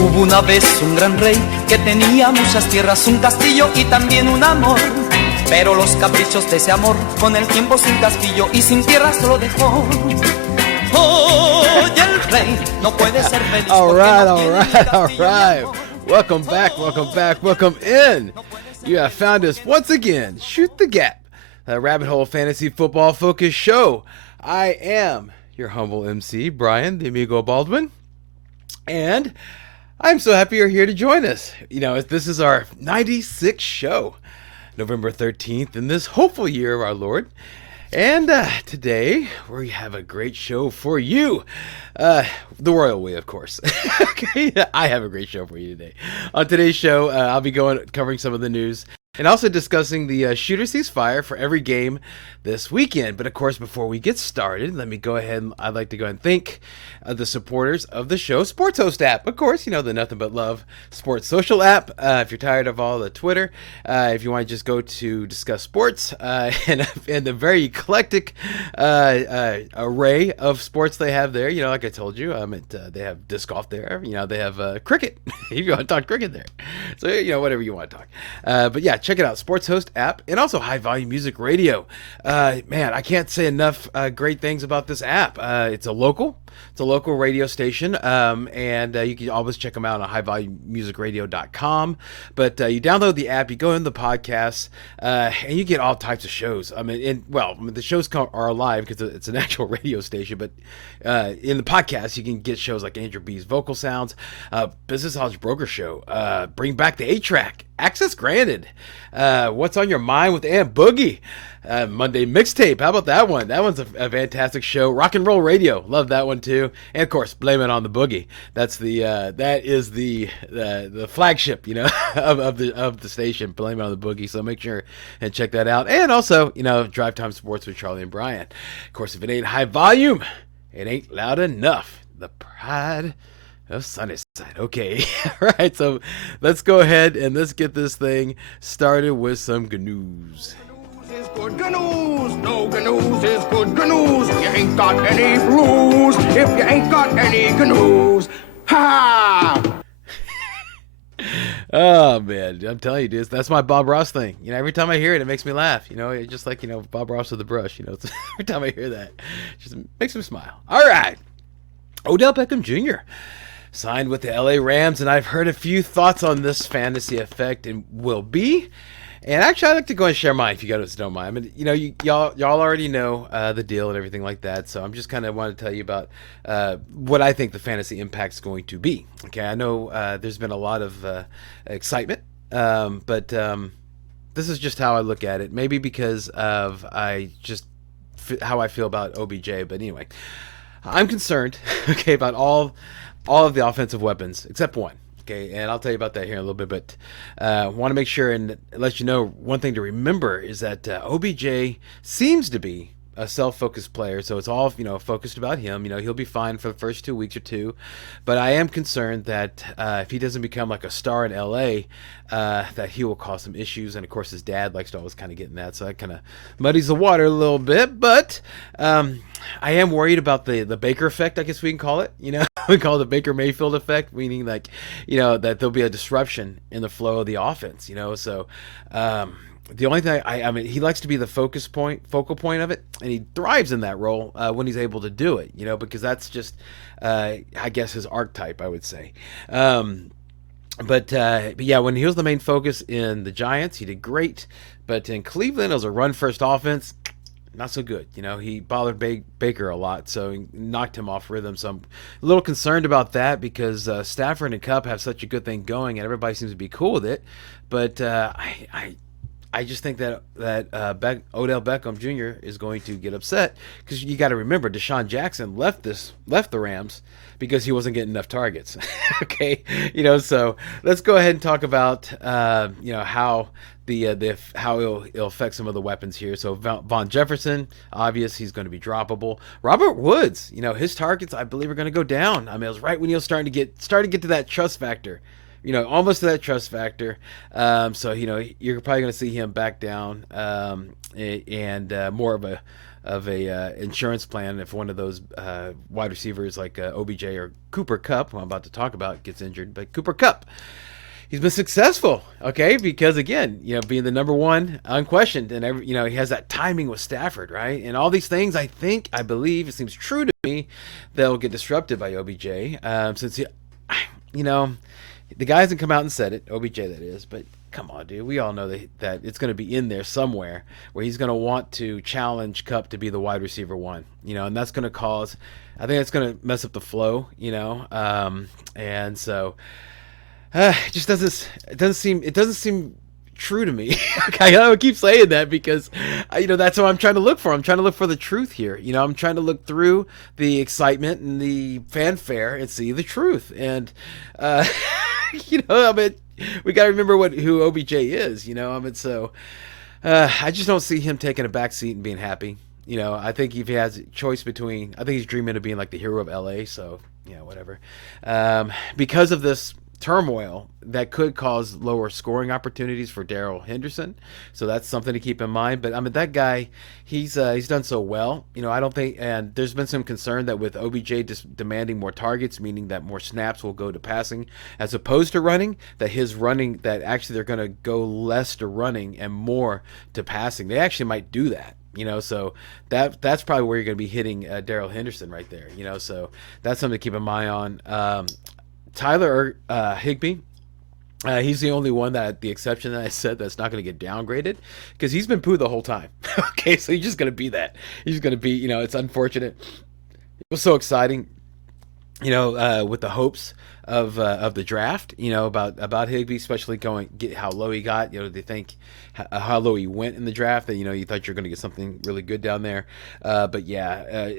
Hubo una vez un gran rey que tenía muchas tierras, un castillo y también un amor. Pero los caprichos de ese amor con el tiempo sin castillo y sin tierras lo dejó. Hoy el rey no puede ser feliz. All right. Welcome back. Welcome in. You have found us once again. Shoot the Gap, a rabbit hole fantasy football focused show. I am your humble MC, Brian, the Amigo Baldwin. And I'm so happy you're here to join us. You know, this is our 96th show, November 13th, in this hopeful year of our Lord. And today, we have a great show for you. The royal way, of course. Okay, I have a great show for you today. On today's show, I'll be covering some of the news and also discussing the shooter ceasefire for every game this weekend. But of course, before we get started, let me go ahead and I'd like to go ahead and thank the supporters of the show, Sports Host app. Of course, you know, the Nothing But Love Sports Social app. If you're tired of all the Twitter, if you want to just go to discuss sports and the very eclectic array of sports they have there. You know, like I told you, they have disc golf there. You know, they have cricket. If you want to talk cricket there. So, you know, whatever you want to talk. But yeah, check it out, Sports Host app, and also High Volume Music Radio. Man, I can't say enough great things about this app. It's a local radio station, and you can always check them out on highvolumemusicradio.com. But you download the app, you go in the podcasts, and you get all types of shows. The shows are alive because it's an actual radio station, but in the podcast, you can get shows like Andrew B's Vocal Sounds, Business Knowledge Broker Show, Bring Back the 8-Track, Access Granted, What's on Your Mind with Aunt Boogie, Monday Mixtape. How about that one? That one's a fantastic show. Rock and Roll Radio, love that one too. And of course, Blame It on the Boogie. That's that is the flagship, you know, of the station. Blame It on the Boogie. So make sure and check that out. And also, you know, Drive Time Sports with Charlie and Brian. Of course, if it ain't high volume, it ain't loud enough. The pride of Sunnyside. Okay, all right. So let's go ahead and let's get this thing started with some news. Is good news. No news is good news. You ain't got any blues if you ain't got any news. Ha! Oh man, I'm telling you, dude, that's my Bob Ross thing. You know, every time I hear it, it makes me laugh. You know, it's just like, you know, Bob Ross with the brush. You know, every time I hear that, it just makes me smile. All right, Odell Beckham Jr. signed with the LA Rams, and I've heard a few thoughts on this fantasy effect and will be. And actually, I'd like to go and share mine if you guys don't mind. I mean, you know, y'all already know the deal and everything like that. So I'm just kind of want to tell you about what I think the fantasy impact is going to be. Okay, I know there's been a lot of excitement, but this is just how I look at it. Maybe because of how I feel about OBJ. But anyway, I'm concerned, okay, about all of the offensive weapons except one. Okay, and I'll tell you about that here in a little bit, but want to make sure and let you know one thing to remember is that OBJ seems to be a self-focused player, so it's all, you know, focused about him. You know, he'll be fine for the first 2 weeks or two, but I am concerned that if he doesn't become like a star in LA, that he will cause some issues, and of course his dad likes to always kind of get in that, so that kind of muddies the water a little bit. But I am worried about the Baker effect, I guess we can call it. You know, we call it the Baker Mayfield effect, meaning like, you know, that there'll be a disruption in the flow of the offense. You know, so the only thing I mean, he likes to be the focal point of it, and he thrives in that role when he's able to do it. You know, because that's just I guess his archetype, I would say. But yeah, when he was the main focus in the Giants, he did great. But in Cleveland, it was a run-first offense. Not so good. You know, he bothered Baker a lot, so he knocked him off rhythm. So I'm a little concerned about that because Stafford and Kupp have such a good thing going, and everybody seems to be cool with it. But I just think that Odell Beckham Jr. is going to get upset because you got to remember Deshaun Jackson left the Rams because he wasn't getting enough targets. Okay, you know, so let's go ahead and talk about you know, how how it'll affect some of the weapons here. So Von Jefferson, obvious, he's going to be droppable. Robert Woods, you know, his targets I believe are going to go down. I mean, it was right when he was starting to get to that trust factor. You know, almost to that trust factor. So, you know, you're probably going to see him back down and more of insurance plan if one of those wide receivers like OBJ or Cooper Kupp, who I'm about to talk about, gets injured. But Cooper Kupp, he's been successful, okay? Because again, being the number one, unquestioned, and he has that timing with Stafford, right? And all these things, I believe, it seems true to me, they'll get disrupted by OBJ, since the guy hasn't come out and said it, OBJ that is, but come on, dude, we all know that it's going to be in there somewhere where he's going to want to challenge Kupp to be the wide receiver one, and that's going to cause, I think that's going to mess up the flow, and so. It doesn't seem true to me. Okay, I keep saying that because, that's what I'm trying to look for. I'm trying to look for the truth here. I'm trying to look through the excitement and the fanfare and see the truth. And, we got to remember who OBJ is, so, I just don't see him taking a back seat and being happy. I think if he has a choice between, I think he's dreaming of being like the hero of LA. So, whatever. Because of this turmoil that could cause lower scoring opportunities for Darrell Henderson, so that's something to keep in mind. But that guy, he's done so well. I don't think, and there's been some concern that with OBJ just demanding more targets, meaning that more snaps will go to passing as opposed to running, that actually they're going to go less to running and more to passing. They actually might do that. So that's probably where you're going to be hitting Darrell Henderson right there. So that's something to keep an eye on. Tyler Higbee, he's the only one the exception that I said that's not going to get downgraded because he's been poo the whole time. Okay, so he's just going to be that. He's going to be, it's unfortunate. It was so exciting, with the hopes of the draft, about Higbee, especially get how low he got. They think how low he went in the draft. That you thought you're going to get something really good down there, but yeah,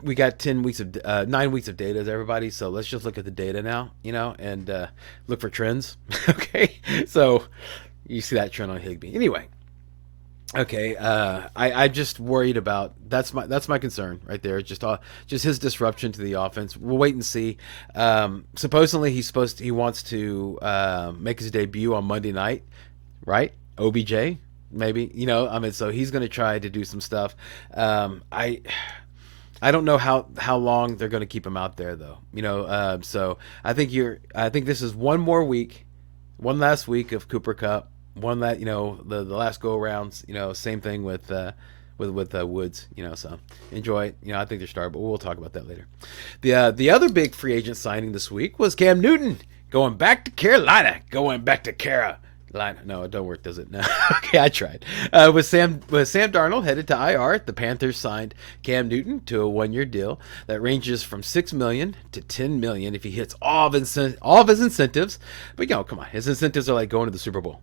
we got 9 weeks of data as everybody, so let's just look at the data now, and look for trends. Okay, so you see that trend on Higbee. Anyway, okay, I just worried about that's my concern right there. Just his disruption to the offense. We'll wait and see. Supposedly he wants to make his debut on Monday night, right? OBJ, maybe, so he's going to try to do some stuff. I don't know how long they're going to keep him out there though. So I think this is one last week of Cooper Kupp. One that the last go arounds. Same thing with Woods. So enjoy it. I think they're started, but we'll talk about that later. The other big free agent signing this week was Cam Newton going back to Carolina. No, it don't work, does it? No. Okay, I tried. With Sam Darnold headed to IR, the Panthers signed Cam Newton to a 1-year deal that ranges from $6 million to $10 million if he hits all of his incentives. But come on, his incentives are like going to the Super Bowl.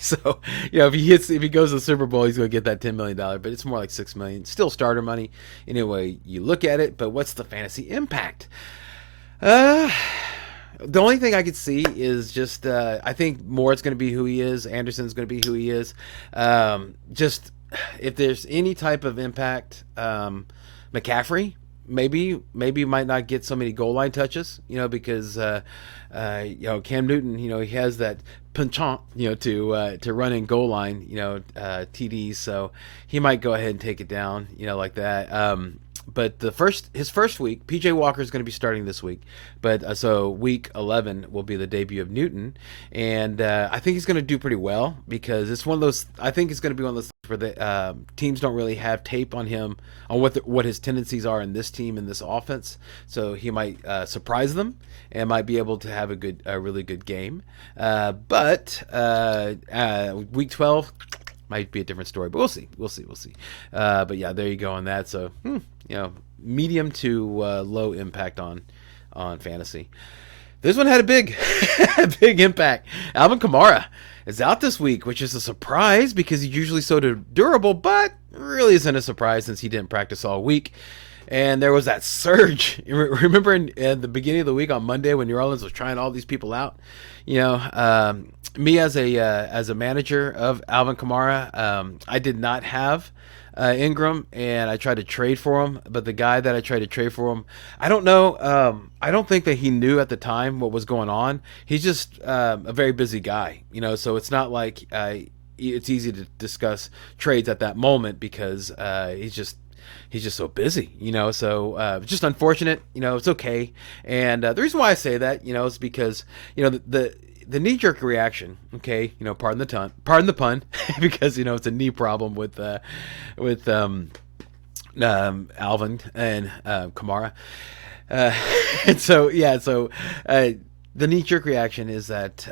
So if he goes to the Super Bowl, he's going to get that $10 million. But it's more like $6 million. Still starter money, anyway you look at it. But what's the fantasy impact? The only thing I could see is just I think Moore's going to be who he is. Anderson's going to be who he is. Just if there's any type of impact, McCaffrey maybe might not get so many goal line touches, because Cam Newton, he has that penchant, to run in goal line, TDs, so he might go ahead and take it down, like that. But his first week, PJ Walker is going to be starting this week. But so week 11 will be the debut of Newton, and I think he's going to do pretty well because it's one of those. I think it's going to be one of those where the teams don't really have tape on him on what his tendencies are in this team in this offense. So he might surprise them and might be able to have a really good game. But week 12 might be a different story, but we'll see. But yeah, there you go on that. So medium to low impact on fantasy. This one had a big impact. Alvin Kamara is out this week, which is a surprise because he's usually so durable, but really isn't a surprise since he didn't practice all week. And there was that surge. Remember in the beginning of the week on Monday when New Orleans was trying all these people out? Me as a manager of Alvin Kamara, I did not have Ingram, and I tried to trade for him. But the guy that I tried to trade for him, I don't know. I don't think that he knew at the time what was going on. He's just a very busy guy, so it's not like it's easy to discuss trades at that moment because he's just he's just so busy, so just unfortunate, it's okay. And the reason why I say that, is because, the knee-jerk reaction, okay, pardon the pun, because, it's a knee problem with Alvin and Kamara. And so, the knee-jerk reaction is that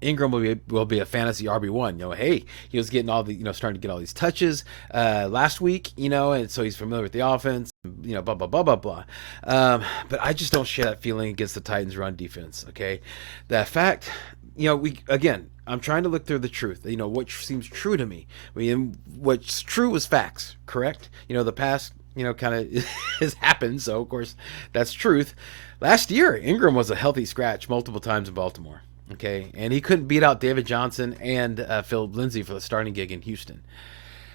Ingram will be a fantasy RB1. Hey, he was getting all the, starting to get all these touches last week, and so he's familiar with the offense, blah, blah, blah, blah, blah. But I just don't share that feeling against the Titans' run defense, okay? That fact, I'm trying to look through the truth, what seems true to me. What's true is facts, correct? The past, kind of has happened, so of course that's truth. Last year, Ingram was a healthy scratch multiple times in Baltimore, okay? And he couldn't beat out David Johnson and Phil Lindsay for the starting gig in Houston.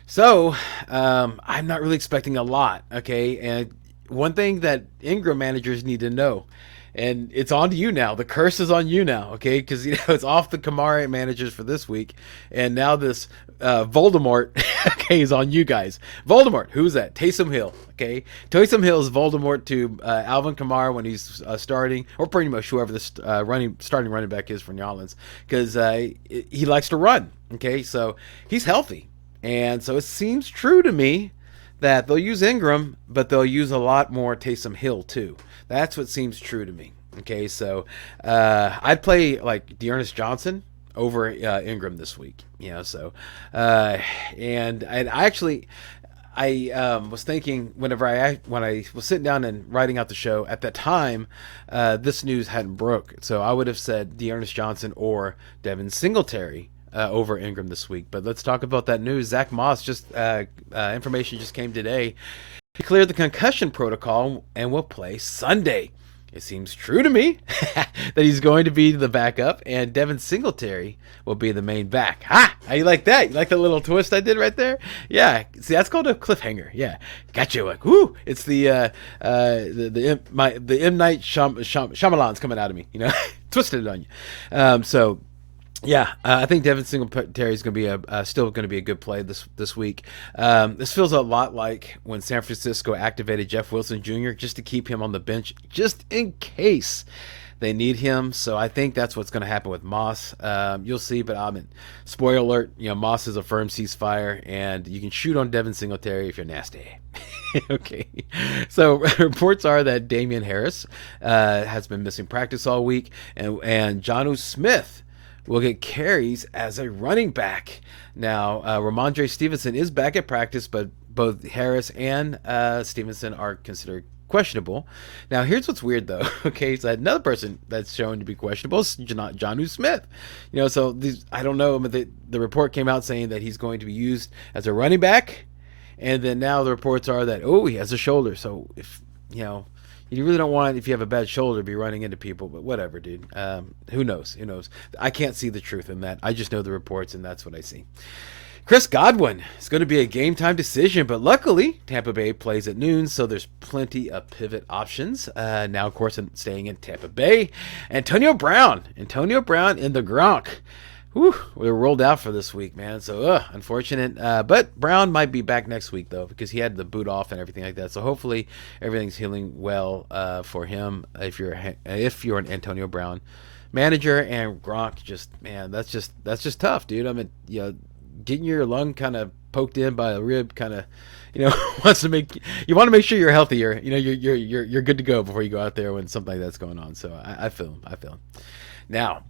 So, I'm not really expecting a lot, okay? And one thing that Ingram managers need to know, and it's on to you now. The curse is on you now, okay? Because, it's off the Kamara managers for this week. And now this Voldemort, okay, is on you guys. Voldemort, who's that? Taysom Hill, okay? Taysom Hill is Voldemort to Alvin Kamara when he's starting, or pretty much whoever the starting running back is for New Orleans, because he likes to run, okay? So he's healthy. And so it seems true to me that they'll use Ingram, but they'll use a lot more Taysom Hill too. That's what seems true to me. Okay, so I'd play like Dearness Johnson over Ingram this week. And I was thinking when I was sitting down and writing out the show at that time, this news hadn't broke, so I would have said Dearness Johnson or Devin Singletary over Ingram this week. But let's talk about that news. Zach Moss information just came today. He cleared the concussion protocol and will play Sunday. It seems true to me that he's going to be the backup, and Devin Singletary will be the main back. Ha! How you like that? You like the little twist I did right there? Yeah. See, that's called a cliffhanger. Yeah. Gotcha. Like, whoo! It's the M Night Shyamalan's coming out of me. Twisted it on you. I think Devin Singletary is going to be still going to be a good play this week. This feels a lot like when San Francisco activated Jeff Wilson Jr. just to keep him on the bench, just in case they need him. So I think that's what's going to happen with Moss. You'll see, but spoiler alert, Moss is a firm ceasefire, and you can shoot on Devin Singletary if you're nasty. Okay. So reports are that Damian Harris has been missing practice all week, and Jonnu Smith will get carries as a running back. Now, Ramondre Stevenson is back at practice, but both Harris and Stevenson are considered questionable. Now, here's what's weird, though. Okay, so another person that's shown to be questionable is Jonnu Smith. So I don't know, but the report came out saying that he's going to be used as a running back, and then now the reports are that, he has a shoulder. So if, you really don't want, if you have a bad shoulder, to be running into people, but whatever, dude. Who knows? I can't see the truth in that. I just know the reports, and that's what I see. Chris Godwin is going to be a game-time decision, but luckily, Tampa Bay plays at noon, so there's plenty of pivot options. Now, of course, I'm staying in Tampa Bay. Antonio Brown in the Gronk. Whew, we're rolled out for this week, man. So, unfortunate. But Brown might be back next week, though, because he had the boot off and everything like that. So hopefully everything's healing well for him if you're an Antonio Brown manager. And Gronk, that's just tough, dude. Getting your lung kind of poked in by a rib kind of, you want to make sure you're healthier. You're good to go before you go out there when something like that's going on. So I feel him. Now,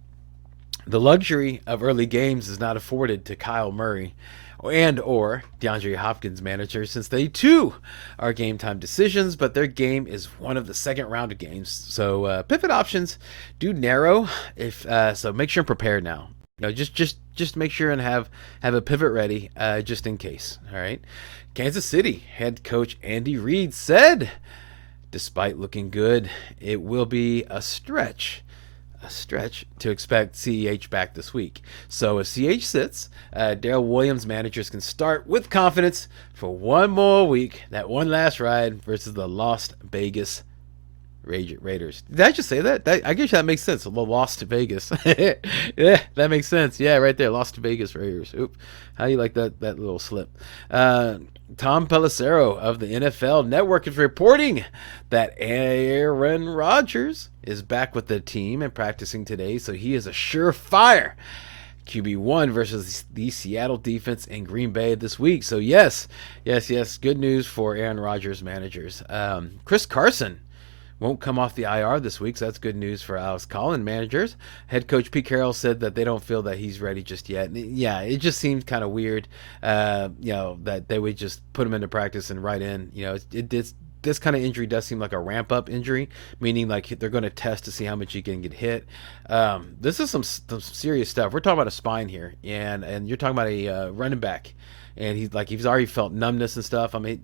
the luxury of early games is not afforded to Kyle Murray or DeAndre Hopkins managers, since they too are game time decisions, but their game is one of the second round of games. So pivot options do narrow. So make sure and prepare now. Just make sure and have a pivot ready just in case. All right. Kansas City head coach Andy Reid said, despite looking good, it will be a stretch to expect CEH back this week. So if CEH sits, Darrell Williams managers can start with confidence for one more week, that one last ride versus the Las Vegas Raiders. Did I just say that? I guess that makes sense. Well, lost to Vegas. Yeah, that makes sense. Yeah, right there. Lost to Vegas Raiders. Oop. How do you like that little slip? Tom Pelissero of the NFL Network is reporting that Aaron Rodgers is back with the team and practicing today, so he is a surefire QB1 versus the Seattle defense in Green Bay this week. So yes, good news for Aaron Rodgers managers. Chris Carson won't come off the IR this week, so that's good news for Alex Collins managers. Head coach Pete Carroll said that they don't feel that he's ready just yet. And yeah, it just seems kind of weird, that they would just put him into practice and right in. This kind of injury does seem like a ramp-up injury, meaning like they're going to test to see how much he can get hit. This is some serious stuff. We're talking about a spine here, and you're talking about a running back, and he's already felt numbness and stuff. I mean,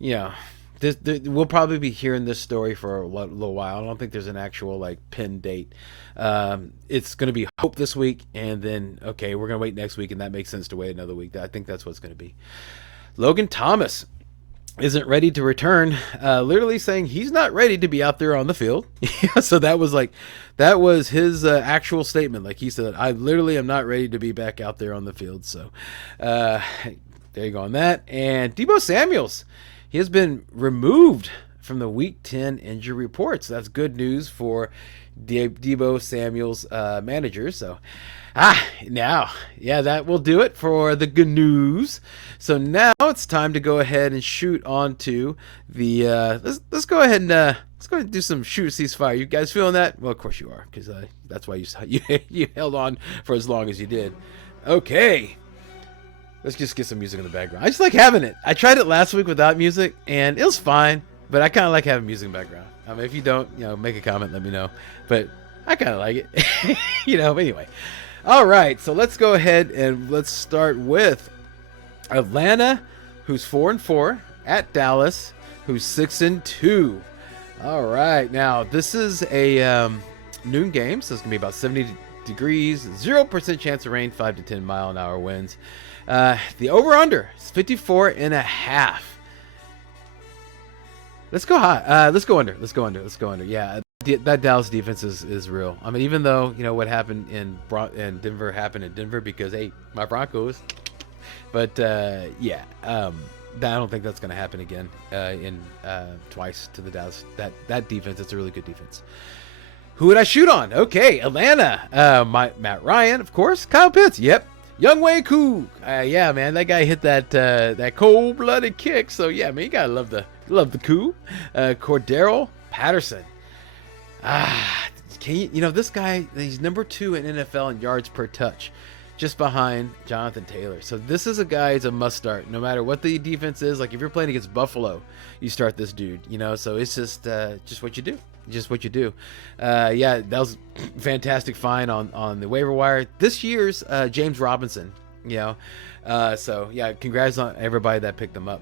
we'll probably be hearing this story for a little while. I don't think there's an actual like pin date. It's going to be hope this week, and then we're going to wait next week, and that makes sense to wait another week. I think that's what it's going to be. Logan Thomas isn't ready to return, literally saying he's not ready to be out there on the field. So that was his actual statement. Like he said, I literally am not ready to be back out there on the field. So there you go on that. And Deebo Samuels, he has been removed from the Week 10 injury reports. That's good news for Deebo Samuel's managers. So that will do it for the good news. So now it's time to go ahead and shoot on to the let's go ahead and do some shoot ceasefire. You guys feeling that? Well, of course you are, because that's why you held on for as long as you did. Okay. Let's just get some music in the background. I just like having it. I tried it last week without music, and it was fine. But I kind of like having music in the background. I mean, if you don't, make a comment, let me know. But I kind of like it. Anyway. All right, so let's go ahead and let's start with Atlanta, who's 4-4, at Dallas, who's 6-2. All right, now this is a noon game, so it's gonna be about 70 degrees, 0% chance of rain, 5 to 10 mile an hour winds. The over/under is 54.5. Let's go high. Let's go under. Yeah, that Dallas defense is real. I mean, even though what happened in Denver happened in Denver because my Broncos. But I don't think that's going to happen again twice to the Dallas. That defense, it's a really good defense. Who would I shoot on? Okay, Atlanta. Matt Ryan, of course. Kyle Pitts. Yep. Younghoe Koo. Yeah, man, that guy hit that cold-blooded kick. So yeah, man, you gotta love the Koo. Cordero Patterson. This guy, he's number 2 in NFL in yards per touch, just behind Jonathan Taylor. So this is a guy who's a must start, no matter what the defense is. Like if you're playing against Buffalo, you start this dude. So it's just what you do. Just what you do. That was fantastic find on the waiver wire. This year's James Robinson. Congrats on everybody that picked them up.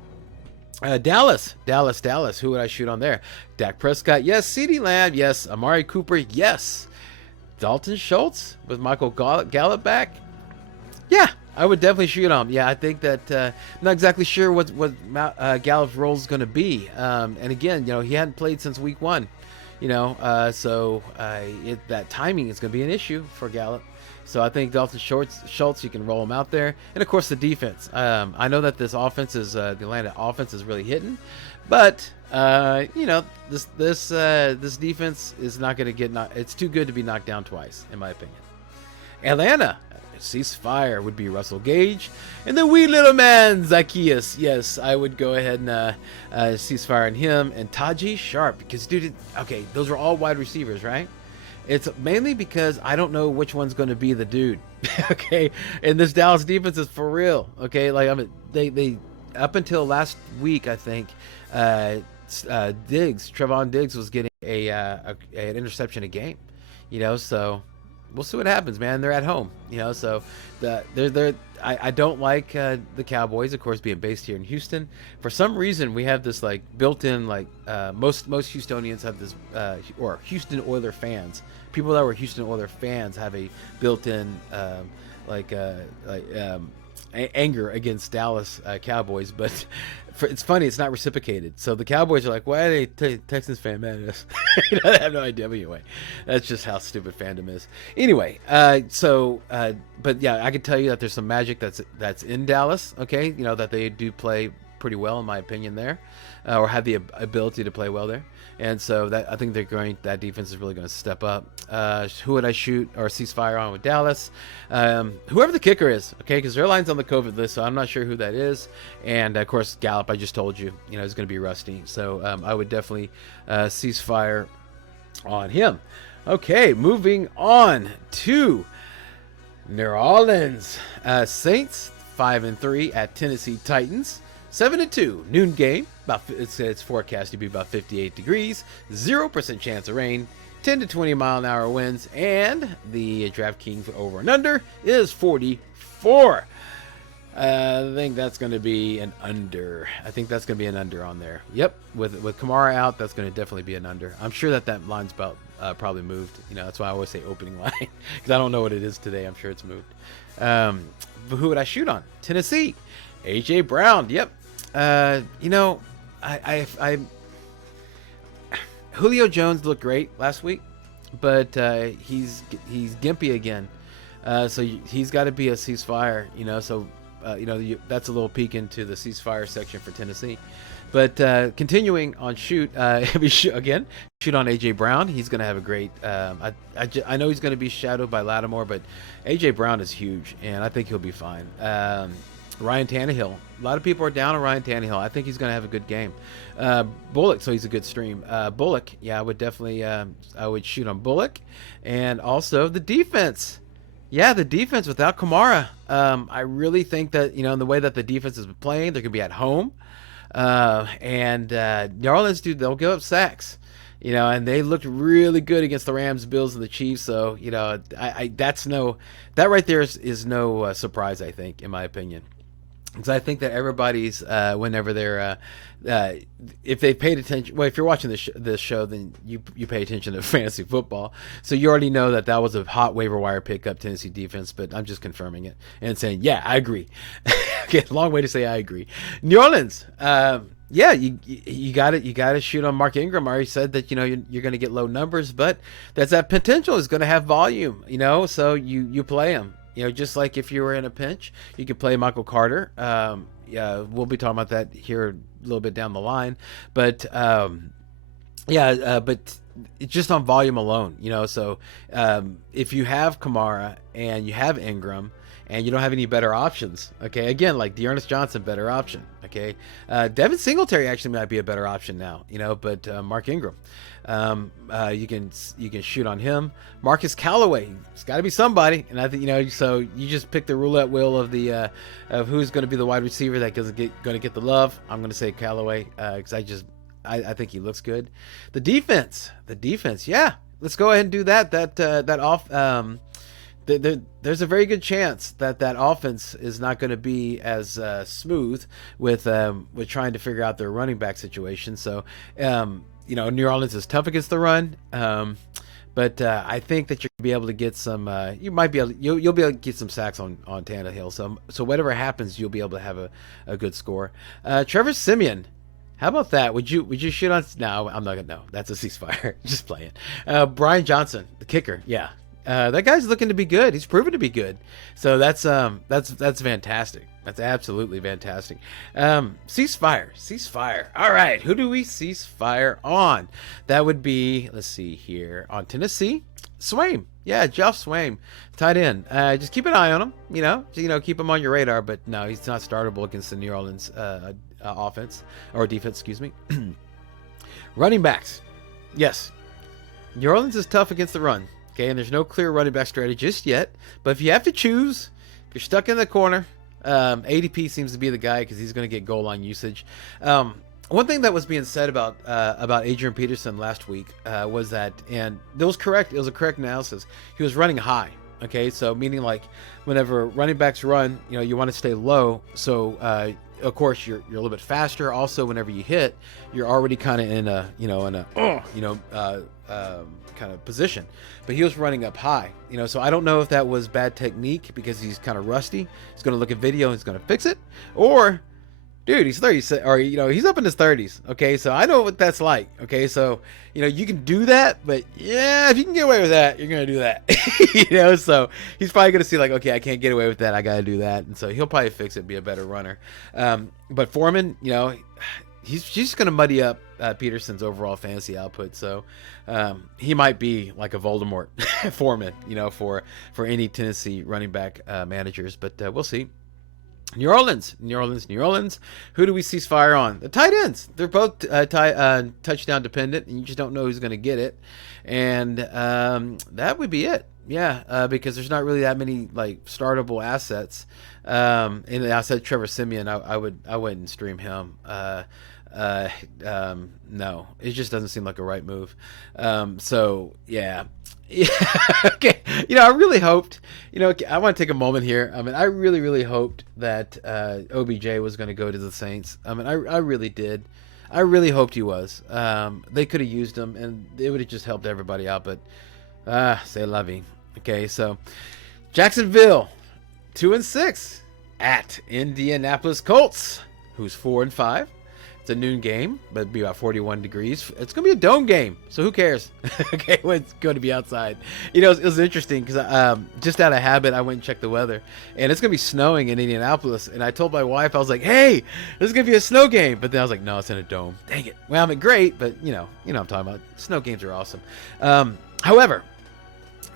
Dallas. Who would I shoot on there? Dak Prescott, yes. CeeDee Lamb, yes. Amari Cooper, yes. Dalton Schultz with Michael Gallup back. Yeah, I would definitely shoot on him. Yeah, I think that I'm not exactly sure what Gallup's role is going to be. And again, he hadn't played since week 1. That timing is going to be an issue for Gallup. So I think Dalton Schultz, you can roll him out there. And of course the defense. I know that this offense is the Atlanta offense is really hitting, but this defense is not going to get it's too good to be knocked down twice, in my opinion. Atlanta. Ceasefire would be Russell Gage, and the wee little man Zacchaeus. Yes, I would go ahead and ceasefire on him and Taji Sharp, because those are all wide receivers, right? It's mainly because I don't know which one's going to be the dude. Okay, and this Dallas defense is for real. Okay, they up until last week, I think Trevon Diggs was getting an interception a game. So. We'll see what happens, man. They're at home, so I don't like the Cowboys, of course, being based here in Houston. For some reason, we have this built-in most Houstonians have this, or Houston Oiler fans. People that were Houston Oiler fans have a built-in anger against Dallas Cowboys, but it's funny, it's not reciprocated. So the Cowboys are like, why are they Texans fan mad at us? I have no idea. But anyway, that's just how stupid fandom is. Anyway, but yeah, I can tell you that there's some magic that's in Dallas. Okay, that they do play pretty well, in my opinion, there, or have the ability to play well there. And so I think that defense is really going to step up. Who would I shoot or ceasefire on with Dallas? Whoever the kicker is, okay, because their line's on the COVID list, so I'm not sure who that is. And of course, Gallup, I just told you, is going to be rusty. So I would definitely ceasefire on him. Okay, moving on to New Orleans Saints, 5-3 at Tennessee Titans. 7-2, noon game. It's forecast to be about 58 degrees, 0% chance of rain, 10 to 20 mile an hour winds, and the DraftKings over and under is 44. I think that's going to be an under. I think that's going to be an under on there. Yep, with Kamara out, that's going to definitely be an under. I'm sure that line's about probably moved. That's why I always say opening line, because I don't know what it is today. I'm sure it's moved. But who would I shoot on? Tennessee, AJ Brown. Yep. Julio Jones looked great last week, but he's gimpy again. So he's got to be a ceasefire. So that's a little peek into the ceasefire section for Tennessee. But continuing on shoot on AJ Brown. He's going to have a great. I know he's going to be shadowed by Lattimore, but AJ Brown is huge, and I think he'll be fine. Ryan Tannehill. A lot of people are down on Ryan Tannehill. I think he's going to have a good game. Bullock, so he's a good stream. Bullock, yeah, I would definitely I would shoot on Bullock. And also the defense. Yeah, the defense without Kamara. I really think that, in the way that the defense is playing, they're going to be at home. And New Orleans, dude, they'll give up sacks. And they looked really good against the Rams, Bills, and the Chiefs. So, that right there is no surprise, I think, in my opinion. Because I think that everybody's, whenever they're, if they paid attention, well, if you're watching this show, then you pay attention to fantasy football. So you already know that was a hot waiver wire pickup, Tennessee defense, but I'm just confirming it and saying, yeah, I agree. Okay, long way to say I agree. New Orleans, yeah, you got to shoot on Mark Ingram. I already said that, you're going to get low numbers, but that potential is going to have volume, so you play him. Just like if you were in a pinch, you could play Michael Carter. Yeah, we'll be talking about that here a little bit down the line. But but it's just on volume alone, So if you have Kamara and you have Ingram and you don't have any better options, okay, again, like Dearness Johnson, better option, okay. Devin Singletary actually might be a better option now, but Mark Ingram. You can shoot on him. Marcus Callaway, it's got to be somebody, and I think so you just pick the roulette wheel of the of who's going to be the wide receiver that going to get the love. I'm going to say Callaway because I think he looks good. The defense, yeah, let's go ahead and do that. There's a very good chance that offense is not going to be as smooth with trying to figure out their running back situation. So. New Orleans is tough against the run, but I think that you're gonna be able to get some. You'll be able to get some sacks on Tannehill. So whatever happens, you'll be able to have a good score. Trevor Siemian, how about that? Would you shoot on? No, I'm not gonna. No, that's a ceasefire. Just playing. Brian Johnson, the kicker. Yeah, that guy's looking to be good. He's proven to be good. So that's fantastic. That's absolutely fantastic. Ceasefire. All right, who do we ceasefire on? That would be, let's see here, on Tennessee, Swaim. Yeah, Jeff Swaim, tight end. Just keep an eye on him. Keep him on your radar. But no, he's not startable against the New Orleans offense or defense. Excuse me. Running backs. Yes, New Orleans is tough against the run. Okay, and there's no clear running back strategy just yet. But if you have to choose, if you're stuck in the corner. ADP seems to be the guy because he's going to get goal line usage. One thing that was being said about Adrian Peterson last week was that, and it was correct. It was a correct analysis. He was running high. Okay, so meaning like whenever running backs run, you want to stay low. So of course, you're a little bit faster. Also, whenever you hit, you're already kind of in a kind of position. But he was running up high, so I don't know if that was bad technique because he's kind of rusty. He's going to look at video and he's going to fix it, or dude, he's 30, or he's up in his 30s. Okay, so I know what that's like. Okay, so you can do that, but yeah, if you can get away with that, you're gonna do that. So he's probably gonna see like, okay, I can't get away with that, I gotta do that, and so he'll probably fix it, be a better runner. But Foreman, he's just gonna muddy up Peterson's overall fantasy output. So he might be like a Voldemort Foreman, for any Tennessee running back managers, but we'll see. New Orleans. Who do we cease fire on? The tight ends. They're both touchdown dependent, and you just don't know who's going to get it. And that would be it. Yeah, because there's not really that many like startable assets. And I said Trevor Siemian. I wouldn't stream him. No, it just doesn't seem like a right move. So yeah. Okay. I really hoped, I want to take a moment here. I mean, I really, really hoped that OBJ was going to go to the Saints. I mean, I really did. I really hoped he was. They could have used him, and it would have just helped everybody out. But c'est la vie. Okay, so Jacksonville, 2-6 at Indianapolis Colts, who's 4-5. It's a noon game, but it'll be about 41 degrees. It's going to be a dome game, so who cares? Okay, when it's going to be outside. It was interesting because just out of habit, I went and checked the weather, and it's going to be snowing in Indianapolis. And I told my wife, I was like, hey, this is going to be a snow game. But then I was like, no, it's in a dome. Dang it. Well, I mean, great, but you know what I'm talking about. Snow games are awesome. However,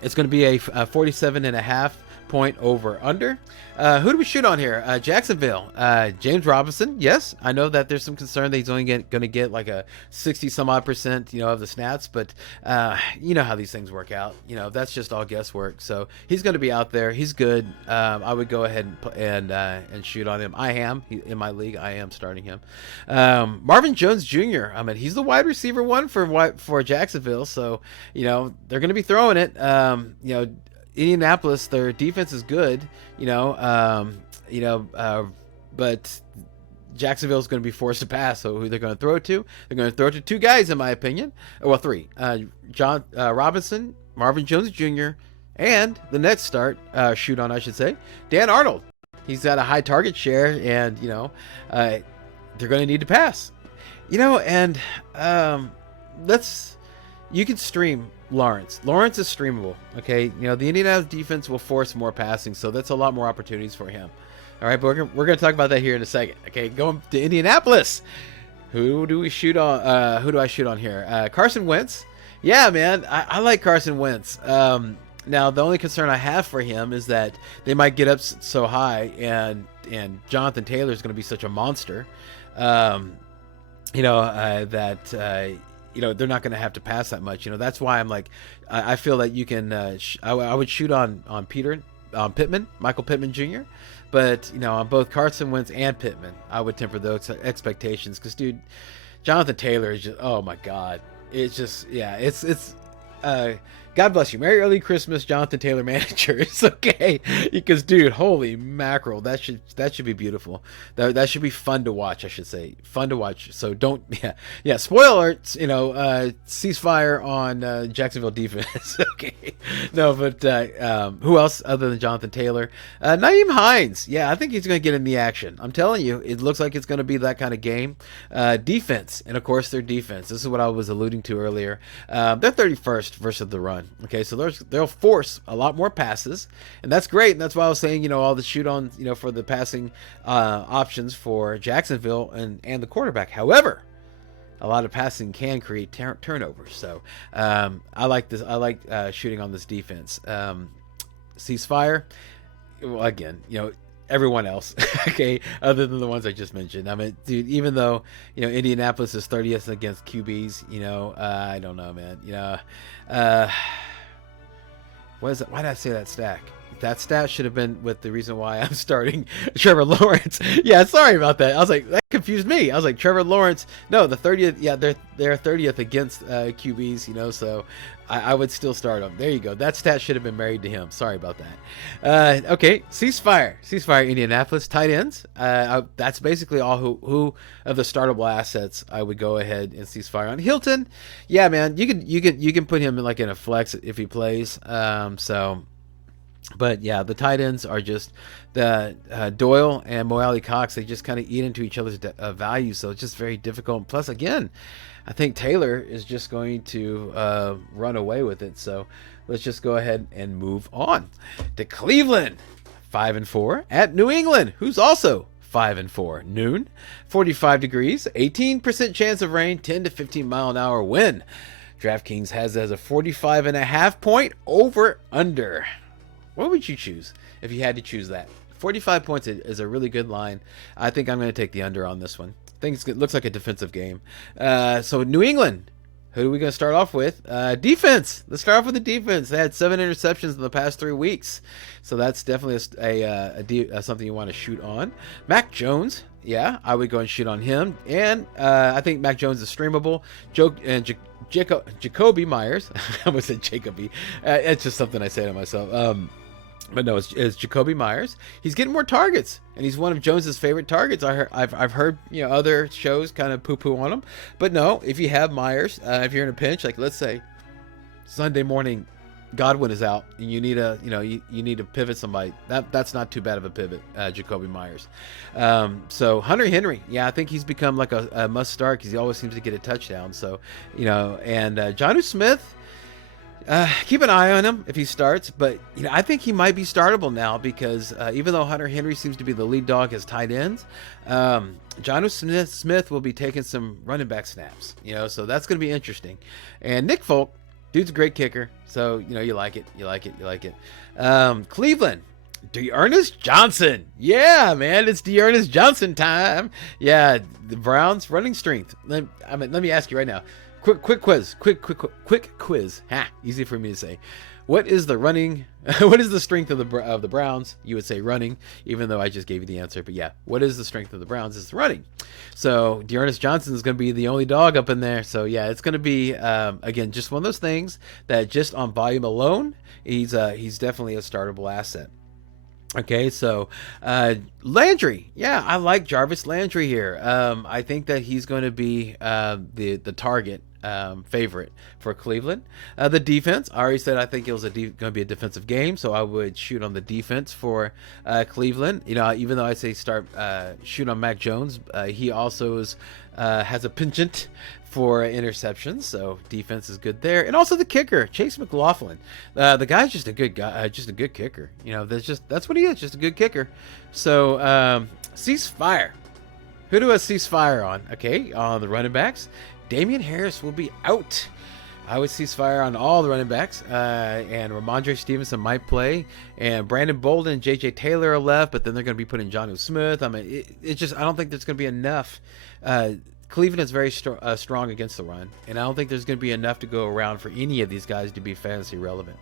it's going to be a 47.5 point over under. Who do we shoot on here? Jacksonville. James Robinson. Yes, I know that there's some concern that he's only going to get like a 60 some odd percent, of the snaps, but you know how these things work out. That's just all guesswork. So he's going to be out there. He's good. I would go ahead and shoot on him. I am in my league. I am starting him. Marvin Jones Jr. I mean, he's the wide receiver one for Jacksonville. So they're going to be throwing it. Indianapolis, their defense is good, but Jacksonville is going to be forced to pass. So who they're going to throw it to? They're going to throw it to two guys, in my opinion. Well, three. John Robinson, Marvin Jones Jr., and the next shoot on, I should say, Dan Arnold. He's got a high target share, and they're going to need to pass. And you can stream Lawrence. Lawrence is streamable. Okay, the Indianapolis defense will force more passing, so that's a lot more opportunities for him. All right, but we're going to talk about that here in a second. Okay, going to Indianapolis. Who do we shoot on? Who do I shoot on here? Carson Wentz. Yeah, man, I like Carson Wentz. Now the only concern I have for him is that they might get up so high, and Jonathan Taylor is going to be such a monster. They're not going to have to pass that much. That's why I'm like, I feel that you can. I would shoot on Pittman, Michael Pittman Jr. But on both Carson Wentz and Pittman, I would temper those expectations because, dude, Jonathan Taylor is just, oh my God, it's just, yeah, it's. God bless you. Merry early Christmas, Jonathan Taylor managers. Okay, because dude, holy mackerel, that should be beautiful. That should be fun to watch. I should say fun to watch. So don't, yeah. Spoiler alerts. Ceasefire on Jacksonville defense. Okay, no, but who else other than Jonathan Taylor? Nyheim Hines. Yeah, I think he's going to get in the action. I'm telling you, it looks like it's going to be that kind of game. Defense, and of course their defense. This is what I was alluding to earlier. They're 31st versus the run. Okay, so they'll force a lot more passes, and that's great. And that's why I was saying, all the shoot on, for the passing options for Jacksonville and the quarterback. However, a lot of passing can create turnovers. So I like this. I like shooting on this defense. Ceasefire. Well, again, everyone else, okay, other than the ones I just mentioned. I mean, dude, even though, Indianapolis is 30th against QBs, I don't know, man. What is it? Why did I say that stack? that stat should have been with the reason why I'm starting Trevor Lawrence. Yeah, sorry about that. I was like, that confused me. I was like, Trevor Lawrence. No, the 30th. Yeah, they're 30th against QBs. You know, so I would still start him. There you go. That stat should have been married to him. Sorry about that. Okay, ceasefire. Indianapolis tight ends. That's basically all who of the startable assets I would go ahead and ceasefire on. Hilton, yeah, man, you can put him in a flex if he plays. But yeah, the tight ends are just the Doyle and Mo Alley Cox. They just kind of eat into each other's value, so it's just very difficult. Plus, again, I think Taylor is just going to run away with it. So let's just go ahead and move on to Cleveland, 5-4 at New England, who's also 5-4. Noon, 45 degrees, 18% chance of rain, 10 to 15 mile an hour wind. DraftKings has it as a 45.5 point over under. What would you choose if you had to choose that? 45 points is a really good line. I think I'm going to take the under on this one. I think it looks like a defensive game. So New England, who are we going to start off with? Defense. Let's start off with the defense. They had 7 interceptions in the past 3 weeks. So that's definitely something you want to shoot on. Mac Jones. Yeah, I would go and shoot on him. And I think Mac Jones is streamable. Jacoby Myers. I almost said Jacoby. It's just something I say to myself. But no, it's Jacoby Myers. He's getting more targets, and he's one of Jones's favorite targets. I've heard other shows kind of poo-poo on him, but no, if you have Myers, if you're in a pinch, like let's say Sunday morning, Godwin is out, and you need you need to pivot somebody. That's not too bad of a pivot, Jacoby Myers. So Hunter Henry, yeah, I think he's become like a must start because he always seems to get a touchdown. So and Jonnu Smith. Keep an eye on him if he starts, but I think he might be startable now because even though Hunter Henry seems to be the lead dog as tight ends, Jonnu Smith will be taking some running back snaps. So that's going to be interesting. And Nick Folk, dude's a great kicker, so you like it. Cleveland, Dearness Johnson, yeah, man, it's Dearness Johnson time. Yeah, the Browns running strength. Let me ask you right now. Quick quiz. Ha, easy for me to say. What is the strength of the Browns? You would say running, even though I just gave you the answer. But yeah, what is the strength of the Browns? It's running. So Dearness Johnson is going to be the only dog up in there. So yeah, it's going to be again just one of those things that just on volume alone, he's definitely a startable asset. Okay, so Landry, yeah, I like Jarvis Landry here. I think that he's going to be the target favorite for Cleveland. The defense, I already said I think it was going to be a defensive game, so I would shoot on the defense for Cleveland. Even though I say shoot on Mac Jones, he also has a penchant for interceptions, so defense is good there. And also the kicker, Chase McLaughlin. The guy's just a good guy, just a good kicker. That's what he is, just a good kicker. So ceasefire. Who do I ceasefire on? Okay, on the running backs, Damian Harris will be out. I would ceasefire on all the running backs, and Ramondre Stevenson might play, and Brandon Bolden and J.J. Taylor are left, but then they're going to be putting Jonnu Smith. I mean, I don't think there's going to be enough. Cleveland is very strong against the run, and I don't think there's going to be enough to go around for any of these guys to be fantasy relevant.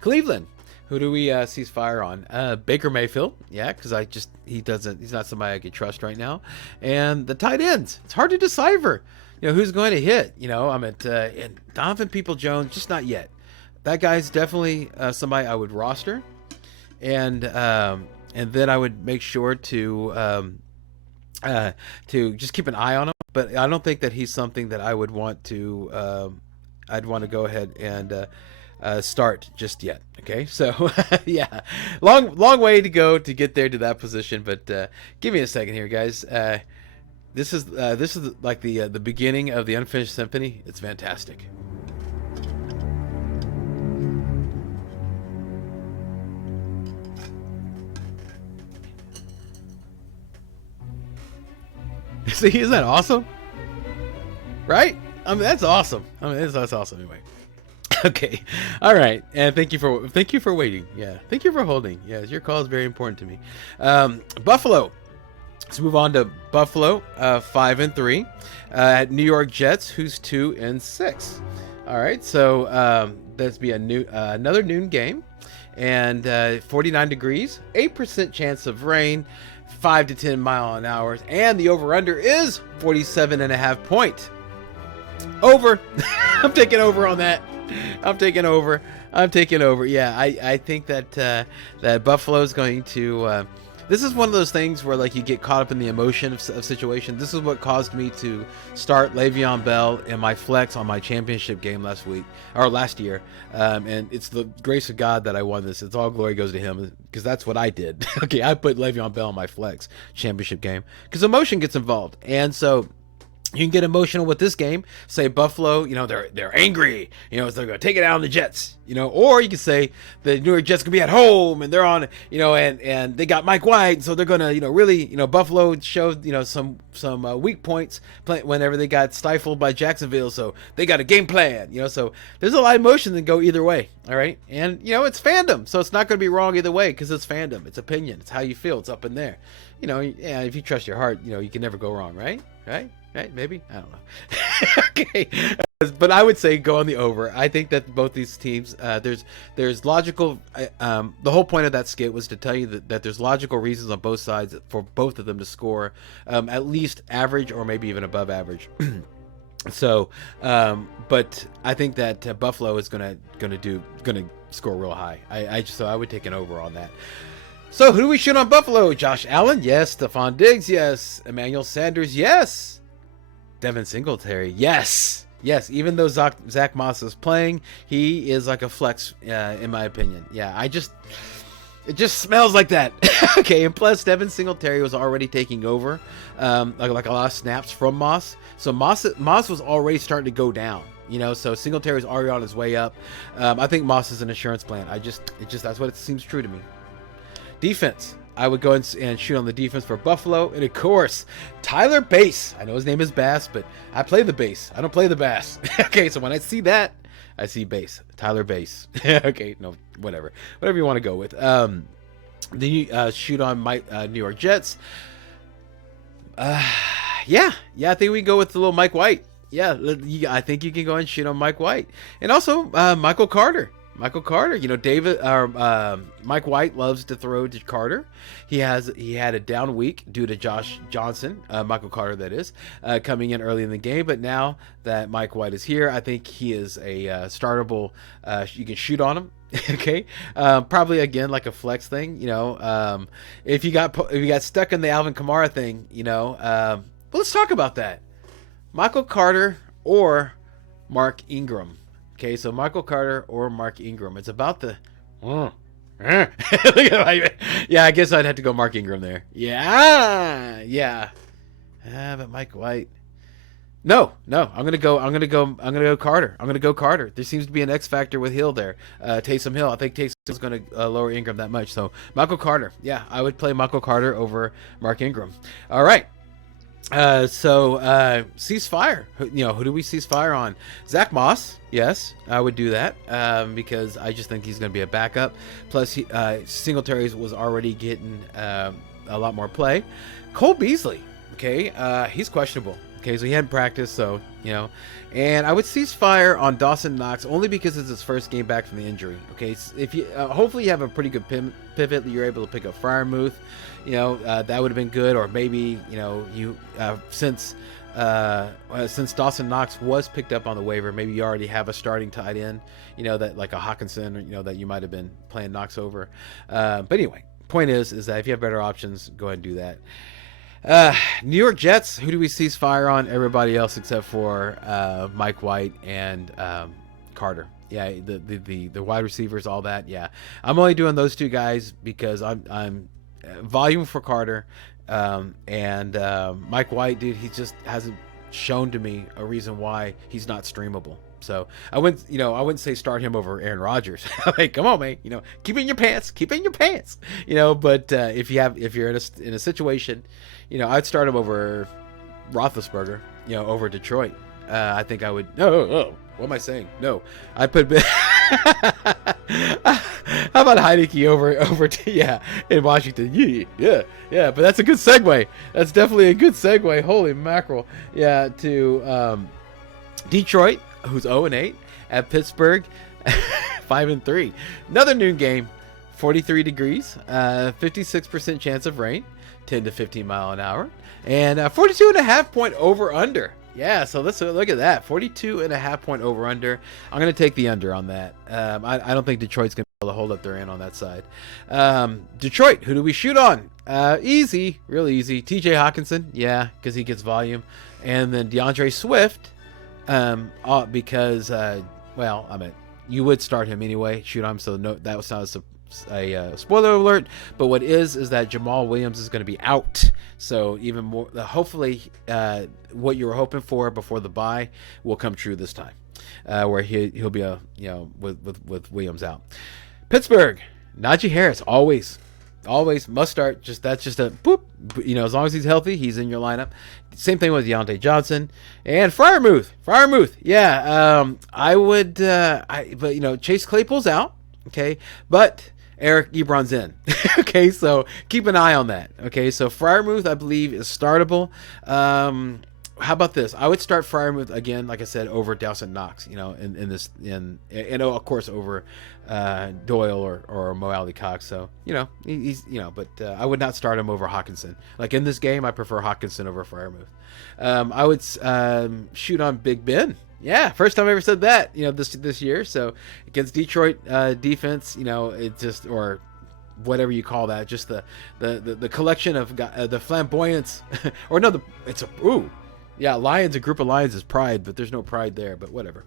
Cleveland, who do we ceasefire on? Baker Mayfield, yeah, because he's not somebody I could trust right now. And the tight ends, it's hard to decipher, who's going to hit. And Donovan Peoples-Jones, just not yet. That guy's definitely somebody I would roster, and then I would make sure to just keep an eye on him. But I don't think that he's something that I would want to. I'd want to go ahead and start just yet. Okay, so yeah, long way to go to get there to that position. But give me a second here, guys. This is like the beginning of the Unfinished Symphony. It's fantastic. See, isn't that awesome? Right? I mean, that's awesome. That's awesome anyway. Okay. All right. And thank you for waiting. Yeah. Thank you for holding. Yes, your call is very important to me. Buffalo. Let's move on to Buffalo, 5-3. At New York Jets, who's 2-6. All right. So that's be another noon game. and 49 degrees, 8% chance of rain, 5 to 10 mile an hour, and the over-under is 47.5 point. Over. I'm taking over on that. I'm taking over. Yeah, I think that that Buffalo is going to. This is one of those things where like you get caught up in the emotion of situation. This is what caused me to start Le'Veon Bell in my flex on my championship game last year. And it's the grace of God that I won this. It's all glory goes to him because that's what I did. Okay, I put Le'Veon Bell in my flex championship game because emotion gets involved, and so. You can get emotional with this game. Say Buffalo, they're angry, so they're going to take it out on the Jets, or you can say the New York Jets can be at home and they're on, and they got Mike White, so they're going to, really, Buffalo showed, some weak points whenever they got stifled by Jacksonville, so they got a game plan, so there's a lot of emotion that go either way, all right, and it's fandom, so it's not going to be wrong either way because it's fandom, it's opinion, it's how you feel, it's up in there, if you trust your heart, you can never go wrong, right? Right, maybe? I don't know. Okay. But I would say go on the over. I think that both these teams, there's logical, the whole point of that skit was to tell you that there's logical reasons on both sides for both of them to score at least average or maybe even above average. So, but I think that Buffalo is gonna score real high. So I would take an over on that. So who do we shoot on Buffalo? Josh Allen? Yes. Stephon Diggs? Yes. Emmanuel Sanders? Yes. Devin Singletary? Yes. Even though Zach Moss is playing, he is like a flex, in my opinion. Yeah, it just smells like that. Okay, and plus Devin Singletary was already taking over, like a lot of snaps from Moss. So Moss was already starting to go down. So Singletary's already on his way up. I think Moss is an insurance plan. That's what it seems true to me. Defense. I would go and shoot on the defense for Buffalo. And, of course, Tyler Bass. I know his name is Bass, but I play the bass. I don't play the bass. Okay, so when I see that, I see Bass. Tyler Bass. Okay, no, whatever. Whatever you want to go with. Then you shoot on my New York Jets. Yeah, I think we go with the little Mike White. Yeah, I think you can go and shoot on Mike White. And also Michael Carter. Mike White loves to throw to Carter. He had a down week due to Josh Johnson, Michael Carter that is, coming in early in the game. But now that Mike White is here, I think he is a startable. You can shoot on him. Okay, probably again like a flex thing. If you got stuck in the Alvin Kamara thing, let's talk about that. Michael Carter or Mark Ingram. Okay, so Michael Carter or Mark Ingram. It's about the... Yeah, I guess I'd have to go Mark Ingram there. Yeah. But Mike White. No. I'm gonna go Carter. I'm gonna go Carter. There seems to be an X factor with Hill there. Taysom Hill. I think Taysom's gonna lower Ingram that much. So Michael Carter. Yeah, I would play Michael Carter over Mark Ingram. All right. Ceasefire. Who do we ceasefire on? Zach Moss. Yes, I would do that because I just think he's going to be a backup. Plus, Singletary was already getting a lot more play. Cole Beasley. Okay, he's questionable. Okay, so he hadn't practiced, so and I would ceasefire on Dawson Knox only because it's his first game back from the injury. Okay, so if you hopefully you have a pretty good pivot that you're able to pick up Freiermuth. That would have been good, or maybe since Dawson Knox was picked up on the waiver, maybe you already have a starting tight end, that like a Hawkinson, that you might have been playing Knox over. But anyway, point is that if you have better options, go ahead and do that. New York Jets, who do we cease fire on? Everybody else except for Mike White and Carter. Yeah, the wide receivers, all that. Yeah, I'm only doing those two guys because I'm volume for Carter, and Mike White, dude, he just hasn't shown to me a reason why he's not streamable. So I wouldn't say start him over Aaron Rodgers. Like, come on, man, keep it in your pants, But if you're in a situation, I'd start him over Roethlisberger, over Detroit. I think I would. No. What am I saying? No, I put. How about Heineke over in Washington? Yeah. But that's a good segue. That's definitely a good segue. Holy mackerel! Yeah, to Detroit, who's 0-8, at Pittsburgh, 5-3. Another noon game. 43 degrees, 56% chance of rain, 10 to 15 mile an hour, and 42.5 point over under. Yeah, so let's look at that. 42.5 point over under. I'm going to take the under on that. I don't think Detroit's going to be able to hold up their end on that side. Detroit, who do we shoot on? Easy, real easy. TJ Hawkinson, yeah, because he gets volume. And then DeAndre Swift, because, well, I mean, you would start him anyway, shoot on him, so no, that was not a spoiler alert, but what is that Jamal Williams is going to be out, so even more, hopefully what you were hoping for before the bye will come true this time, where he'll be with Williams out. Pittsburgh, Najee Harris, always must start. That's just a boop, as long as he's healthy, he's in your lineup. Same thing with Deontay Johnson and Freiermuth. Yeah, I would, but Chase Claypool's out. Okay, but Eric Ebron's in. Okay, so keep an eye on that. Okay, so Freiermuth, I believe, is startable. How about this? I would start Freiermuth again, like I said, over Dawson Knox. And of course over Doyle or Mo Alley Cox. So he's but I would not start him over Hawkinson. Like in this game, I prefer Hawkinson over Freiermuth. I would shoot on Big Ben. Yeah, first time I ever said that, this year. So against Detroit defense, it just, or whatever you call that, just the collection of the flamboyance, or no, Lions, a group of Lions is pride, but there's no pride there, but whatever.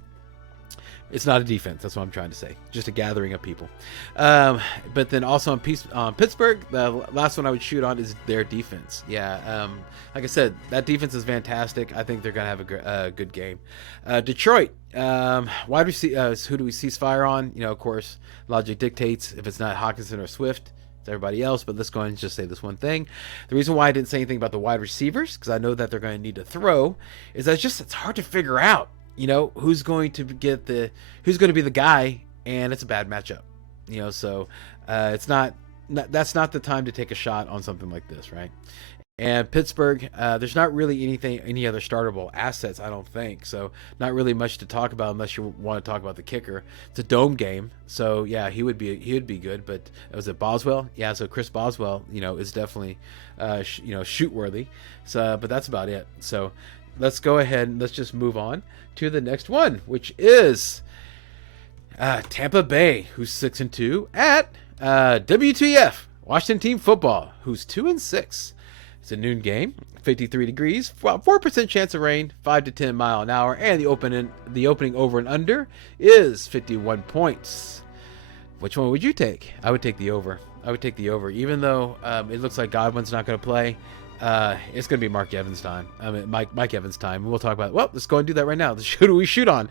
It's not a defense. That's what I'm trying to say. Just a gathering of people. But then also on Pittsburgh, the last one I would shoot on is their defense. Yeah. Like I said, that defense is fantastic. I think they're going to have a good game. Detroit, wide receivers, who do we cease fire on? Of course, logic dictates if it's not Hawkinson or Swift, it's everybody else. But let's go ahead and just say this one thing. The reason why I didn't say anything about the wide receivers, because I know that they're going to need to throw, is that it's hard to figure out. Who's going to be the guy, and it's a bad matchup. So it's not that's not the time to take a shot on something like this, right? And Pittsburgh, there's not really any other startable assets, I don't think. So not really much to talk about unless you want to talk about the kicker. It's a dome game, so yeah, he would be good. But was it Boswell? Yeah, so Chris Boswell, is definitely shoot worthy. So, but that's about it. So let's go ahead and let's just move on to the next one, which is Tampa Bay, who's 6-2 at WTF Washington Team Football, who's 2-6. It's a noon game, 53 degrees, 4% chance of rain, 5 to 10 mile an hour, and the opening over and under is 51 points. Which one would you take? I would take the over. Even though it looks like Godwin's not going to play. It's going to be Mike Evans' time. Mike Evans' time. We'll talk about it. Well, let's go and do that right now. Who do we shoot on?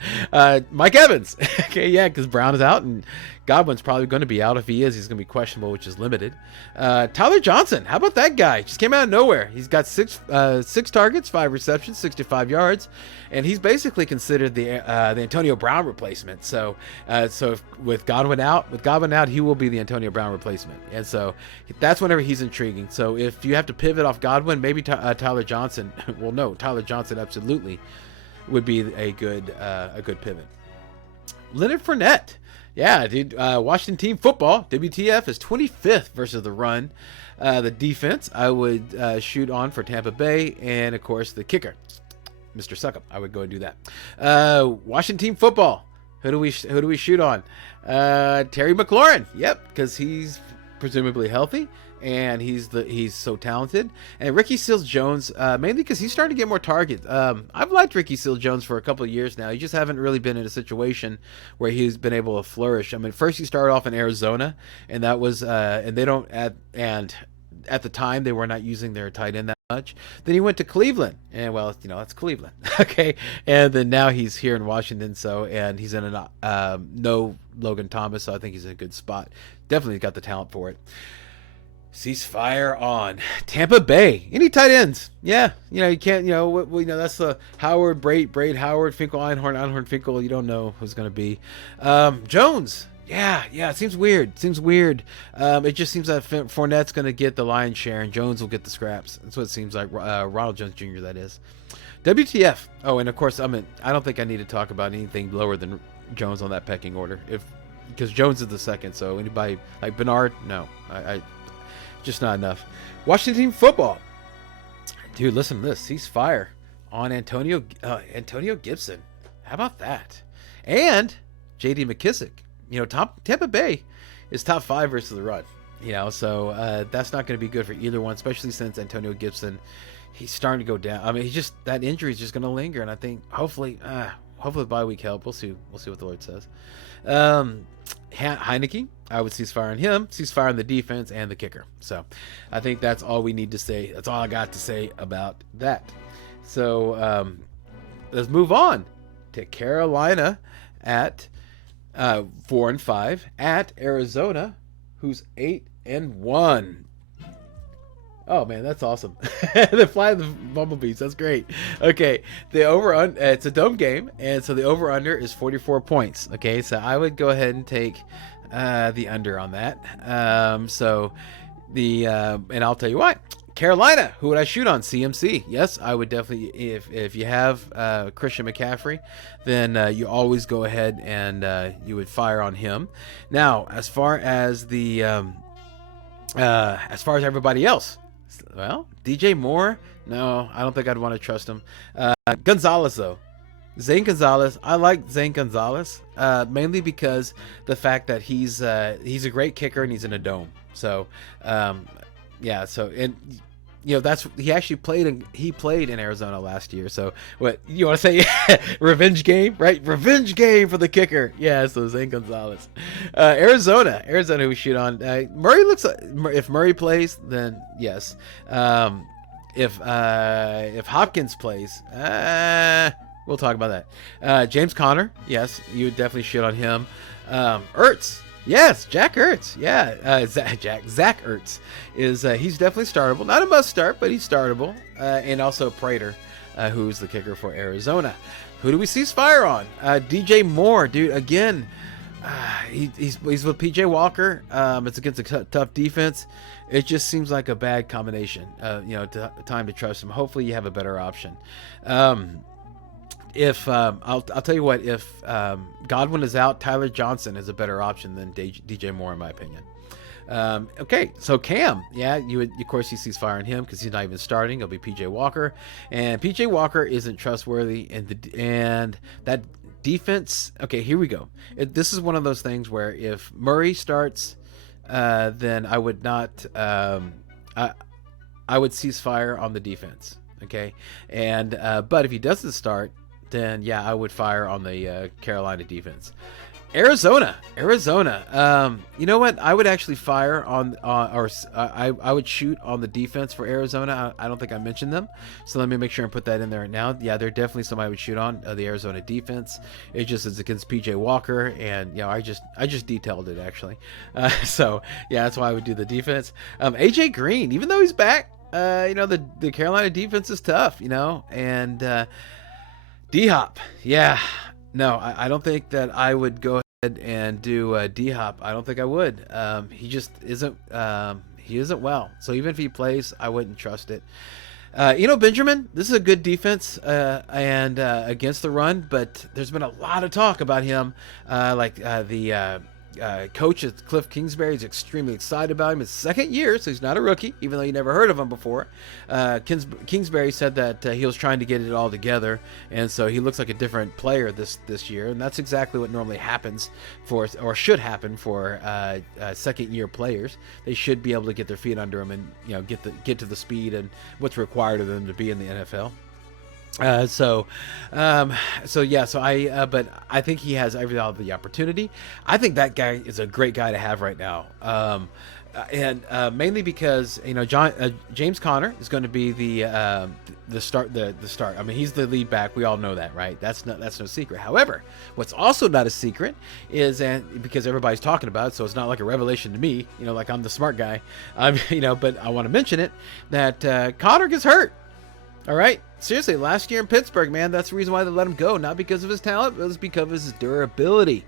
Mike Evans. Okay, yeah, because Brown is out and Godwin's probably going to be out. If he is, he's going to be questionable, which is limited. Tyler Johnson. How about that guy? Just came out of nowhere. He's got six targets, 5 receptions, 65 yards, and he's basically considered the Antonio Brown replacement. So with Godwin out, he will be the Antonio Brown replacement, and so that's whenever he's intriguing. So if you have to pivot off Godwin, maybe Tyler Johnson. Well, no, Tyler Johnson absolutely would be a good pivot. Leonard Fournette. Yeah, dude. Washington Team Football, WTF, is 25th versus the run. The defense, I would shoot on for Tampa Bay, and of course the kicker, Mr. Suckup. I would go and do that. Washington Team Football. Who do we shoot on? Terry McLaurin. Yep, because he's presumably healthy. And he's so talented. And Ricky Seals-Jones, mainly because he's starting to get more targets. I've liked Ricky Seals-Jones for a couple of years now. He just haven't really been in a situation where he's been able to flourish. I mean, first he started off in Arizona, and that was at the time they were not using their tight end that much. Then he went to Cleveland, and well, that's Cleveland. Okay, and then now he's here in Washington. And he's in no Logan Thomas, so I think he's in a good spot. Definitely got the talent for it. Ceasefire on Tampa Bay. Any tight ends? Yeah, you can't. That's the Howard, Braid, Howard, Finkel, Einhorn, Finkel. You don't know who's going to be. Jones. Yeah. It seems weird. It just seems that Fournette's going to get the lion's share, and Jones will get the scraps. That's what it seems like. Ronald Jones Jr. That is. WTF. Oh, and of course, I don't think I need to talk about anything lower than Jones on that pecking order. If because Jones is the second. So anybody like Bernard, no, I just not enough. Washington football, dude. Listen to this. Ceasefire on Antonio Gibson. How about that? And J.D. McKissick. Tampa Bay is top 5 versus the run. So that's not going to be good for either one, especially since Antonio Gibson, he's starting to go down. I mean, that injury is just going to linger, and I think hopefully bye week help. We'll see what the Lord says. Heineke, I would ceasefire on him, ceasefire on the defense and the kicker. So I think that's all we need to say. That's all I got to say about that. So let's move on to Carolina at 4-5 at Arizona, who's 8-1. Oh man, that's awesome. They fly the bumblebees. That's great. Okay, it's a dome game, and so the over under is 44 points. Okay, so I would go ahead and take the under on that. And I'll tell you what. Carolina, who would I shoot on? CMC. Yes, I would definitely. If you have Christian McCaffrey, then you always go ahead and you would fire on him. Now, as far as everybody else, well, DJ Moore, no, I don't think I'd want to trust him. Gonzalez though, Zane Gonzalez, I like Zane Gonzalez mainly because the fact that he's a great kicker and he's in a dome. So yeah, so and he actually played in Arizona last year. So what you want to say? Revenge game, right? Revenge game for the kicker. Yeah, so Zane Gonzalez. Arizona we shoot on. Murray looks like, if Murray plays, then yes. If Hopkins plays, we'll talk about that. James Conner, yes, you would definitely shoot on him. Ertz. Yes, Jack Ertz. Yeah, Zach Ertz is he's definitely startable. Not a must start, but he's startable. And also Prater, who's the kicker for Arizona. Who do we ceasefire on? DJ Moore, dude. Again, he's with PJ Walker. It's against a tough defense. It just seems like a bad combination. Time to trust him. Hopefully, you have a better option. If I'll tell you what, if Godwin is out, Tyler Johnson is a better option than DJ Moore in my opinion. Okay, so Cam, yeah, you would of course you ceasefire on him because he's not even starting. It'll be PJ Walker, and PJ Walker isn't trustworthy, and that defense. Okay, here we go. This is one of those things where if Murray starts, then I would not. I would ceasefire on the defense. Okay, and but if he doesn't start, then yeah, I would fire on the Carolina defense. Arizona. You know what? I would actually fire on, I would shoot on the defense for Arizona. I don't think I mentioned them, so let me make sure and put that in there now. Yeah, they're definitely somebody I would shoot on, the Arizona defense. It just is against PJ Walker, and I just detailed it actually. So yeah, that's why I would do the defense. AJ Green, even though he's back, the Carolina defense is tough, and D-Hop, yeah. No, I don't think that I would go ahead and do D-Hop. I don't think I would. He just isn't. He isn't well. So even if he plays, I wouldn't trust it. Benjamin, this is a good defense and against the run, but there's been a lot of talk about him. The coach at Cliff Kingsbury is extremely excited about him. It's his second year, so he's not a rookie, even though you never heard of him before. Kingsbury said that he was trying to get it all together, and so he looks like a different player this year, and that's exactly what normally happens or should happen for second-year players. They should be able to get their feet under them and get to the speed and what's required of them to be in the NFL. But I think he has every all the opportunity. I think that guy is a great guy to have right now. And mainly because James Conner is going to be the start. I mean, he's the lead back. We all know that, right? That's no secret. However, what's also not a secret is, and because everybody's talking about it, so it's not like a revelation to me. Like I'm the smart guy. But I want to mention it that Conner gets hurt. All right. Seriously, last year in Pittsburgh, man, that's the reason why they let him go. Not because of his talent, but it was because of his durability.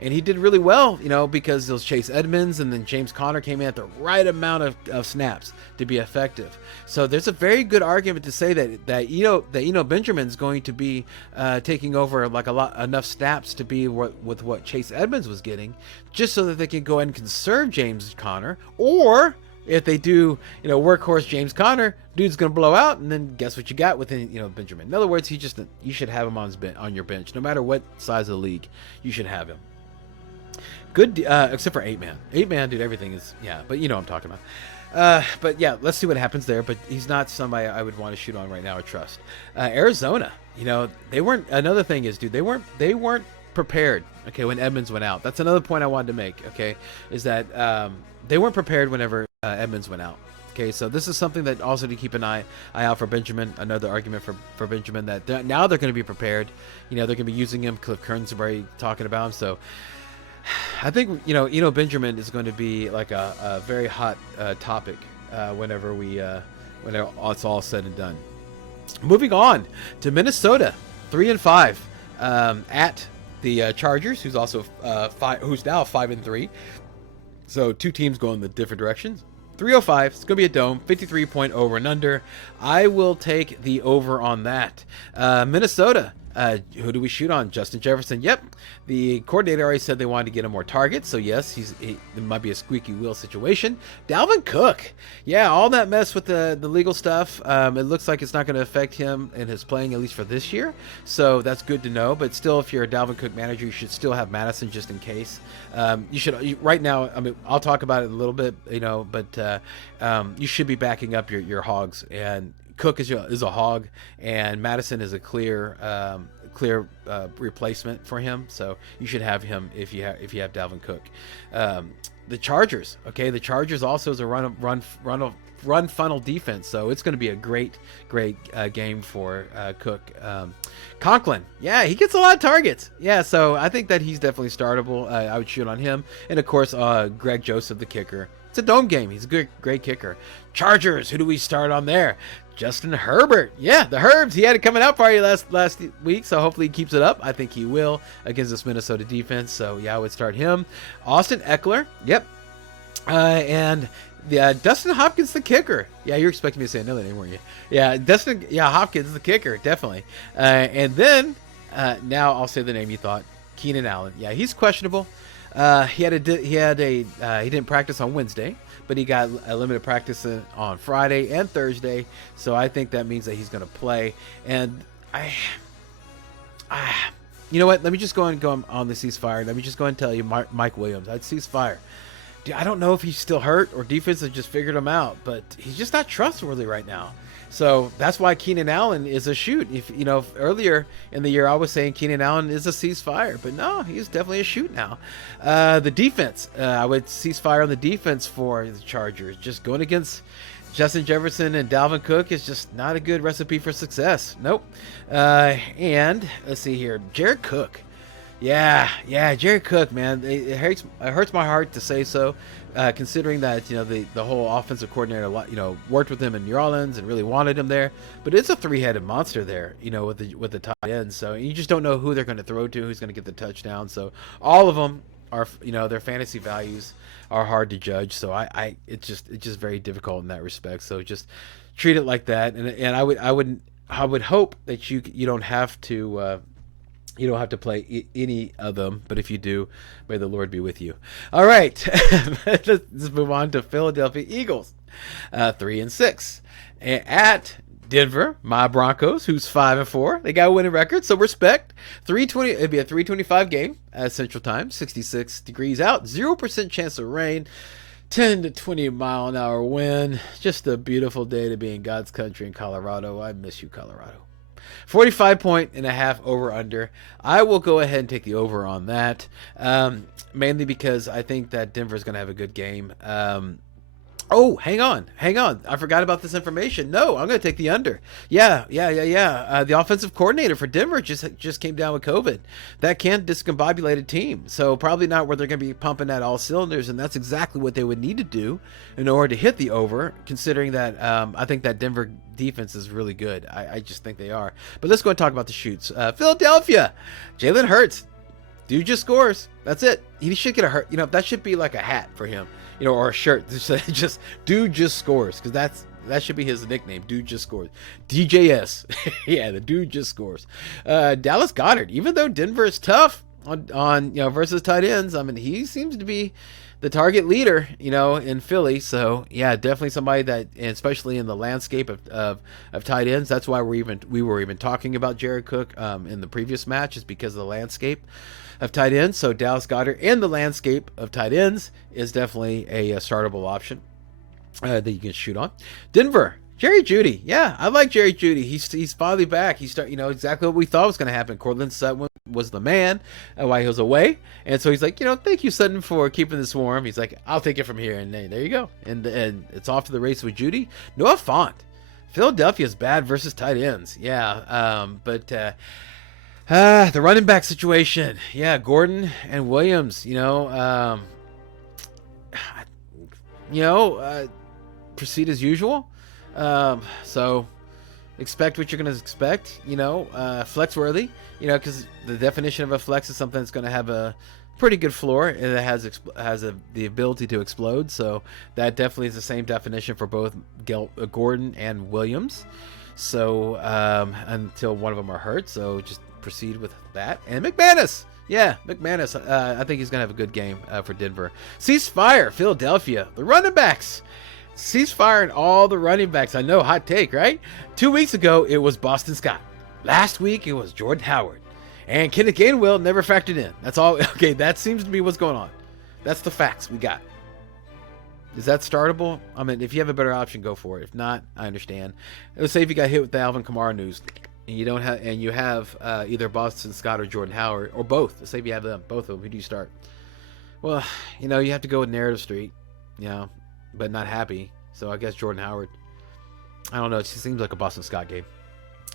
And he did really well, because it was Chase Edmonds, and then James Conner came in at the right amount of snaps to be effective. So there's a very good argument to say that Benjamin's going to be taking over enough snaps to be with what Chase Edmonds was getting, just so that they can go ahead and conserve James Conner. Or if they do, workhorse James Conner, dude's gonna blow out, and then guess what you got within Benjamin. In other words, you should have him on your bench, no matter what size of the league. You should have him. Good, except for 8-man. 8-man, dude, everything is, but what I'm talking about. But yeah, let's see what happens there. But he's not somebody I would want to shoot on right now or trust. Arizona, they weren't. Another thing is, dude, they weren't prepared. Okay, when Edmonds went out, that's another point I wanted to make. Okay, is that they weren't prepared whenever Edmonds went out. Okay, so this is something that also to keep an eye out for Benjamin. Another argument for Benjamin that now they're going to be prepared. They're going to be using him. Cliff Kern's already talking about him. So I think Benjamin is going to be like a very hot topic whenever it's all said and done. Moving on to Minnesota, 3-5 at the Chargers, who's also who's now 5-3. So two teams going in different directions. 305. It's going to be a dome. 53 point over and under. I will take the over on that. Minnesota. Who do we shoot on? Justin Jefferson. Yep. The coordinator already said they wanted to get him more targets. So yes, it might be a squeaky wheel situation. Dalvin Cook. Yeah, all that mess with the legal stuff. It looks like it's not going to affect him in his playing, at least for this year. So that's good to know. But still, if you're a Dalvin Cook manager, you should still have Madison just in case. Right now, I'll talk about it a little bit, but you should be backing up your hogs. And Cook is a hog, and Madison is a clear replacement for him. So you should have him if you have Dalvin Cook. The Chargers, okay, the Chargers also is a run funnel defense, so it's going to be a great game for Cook. Conklin, yeah, he gets a lot of targets. Yeah, so I think that he's definitely startable. I would shoot on him, and of course, Greg Joseph, the kicker. It's a dome game. He's a great kicker. Chargers, who do we start on there? Justin Herbert. Yeah, the Herbs. He had it coming out party last week, so hopefully he keeps it up. I think he will against this Minnesota defense. So yeah, I would start him. Austin Eckler. Yep. And Dustin Hopkins, the kicker. Yeah, you're expecting me to say another name, weren't you? Yeah, Hopkins, the kicker, definitely. And then now I'll say the name you thought. Keenan Allen. Yeah, he's questionable. He didn't practice on Wednesday, but he got a limited practice on Friday and Thursday. So I think that means that he's going to play. And you know what? Let me just go on the ceasefire. Let me just go and tell you, Mike Williams, I'd ceasefire. Dude, I don't know if he's still hurt or defense has just figured him out, but he's just not trustworthy right now. So that's why Keenan Allen is a shoot. If earlier in the year I was saying Keenan Allen is a ceasefire, but no, he's definitely a shoot now. The defense, I would ceasefire on the defense for the Chargers. Just going against Justin Jefferson and Dalvin Cook is just not a good recipe for success. Nope. And let's see here, Jared Cook. Yeah, Jared Cook, man. It hurts my heart to say so, considering that the whole offensive coordinator worked with him in New Orleans and really wanted him there. But it's a three-headed monster there, with the tight end. So you just don't know who they're going to throw to, who's going to get the touchdown. So all of them are, their fantasy values are hard to judge. So it's just very difficult in that respect. So just treat it like that. And I would hope that you don't have to. You don't have to play any of them, but if you do, may the Lord be with you. All right, let's move on to Philadelphia Eagles, 3-6 at Denver, my Broncos, who's 5-4. They got a winning record, so respect. 320. It'd be a 3:25 game at Central Time. 66 degrees out, 0% chance of rain. 10 to 20 mile an hour wind. Just a beautiful day to be in God's country in Colorado. I miss you, Colorado. 45.5 over under. I will go ahead and take the over on that, mainly because I think that Denver is going to have a good game. Oh, hang on. I forgot about this information. No, I'm going to take the under. Yeah. The offensive coordinator for Denver just came down with COVID. That can discombobulate a team. So probably not where they're going to be pumping at all cylinders, and that's exactly what they would need to do in order to hit the over, considering that I think that Denver defense is really good. I just think they are. But let's go and talk about the shoots. Philadelphia, Jalen Hurts. Dude just scores. That's it. He should get a hurt. That should be like a hat for him. Or a shirt. Just dude just scores, because that should be his nickname. Dude just scores. DJS. Yeah, the dude just scores. Dallas Goedert. Even though Denver is tough on versus tight ends, I mean, he seems to be the target leader, in Philly. So yeah, definitely somebody that, especially in the landscape of tight ends, that's why we were even talking about Jared Cook in the previous match, is because of the landscape of tight ends. So Dallas Goedert in the landscape of tight ends is definitely a startable option that you can shoot on. Denver, Jerry Jeudy. Yeah, I like Jerry Jeudy. He's finally back. He's exactly what we thought was going to happen. Cortland Sutton was the man while he was away, and so he's like, thank you, Sutton, for keeping this warm. He's like, I'll take it from here, and there you go. And it's off to the race with Jeudy. Noah Fant. Philadelphia's bad versus tight ends. Yeah, but the running back situation. Yeah, Gordon and Williams. Proceed as usual. So expect what you're going to expect. Flex worthy. Because the definition of a flex is something that's going to have a pretty good floor, and it has the ability to explode. So that definitely is the same definition for both Gordon and Williams. So until one of them are hurt. So just proceed with that. And McManus. Yeah, McManus. I think he's going to have a good game for Denver. Ceasefire, Philadelphia. The running backs. Ceasefire and all the running backs. I know, hot take, right? 2 weeks ago, it was Boston Scott. Last week, it was Jordan Howard. And Kenneth Gainwell never factored in. That's all. Okay, that seems to be what's going on. That's the facts we got. Is that startable? I mean, if you have a better option, go for it. If not, I understand. Let's say if you got hit with the Alvin Kamara news, and you have either Boston Scott or Jordan Howard, or both. Let's say if you have them, both of them. Who do you start? Well, you have to go with Narrative Street, but not happy. So I guess Jordan Howard. I don't know. It just seems like a Boston Scott game.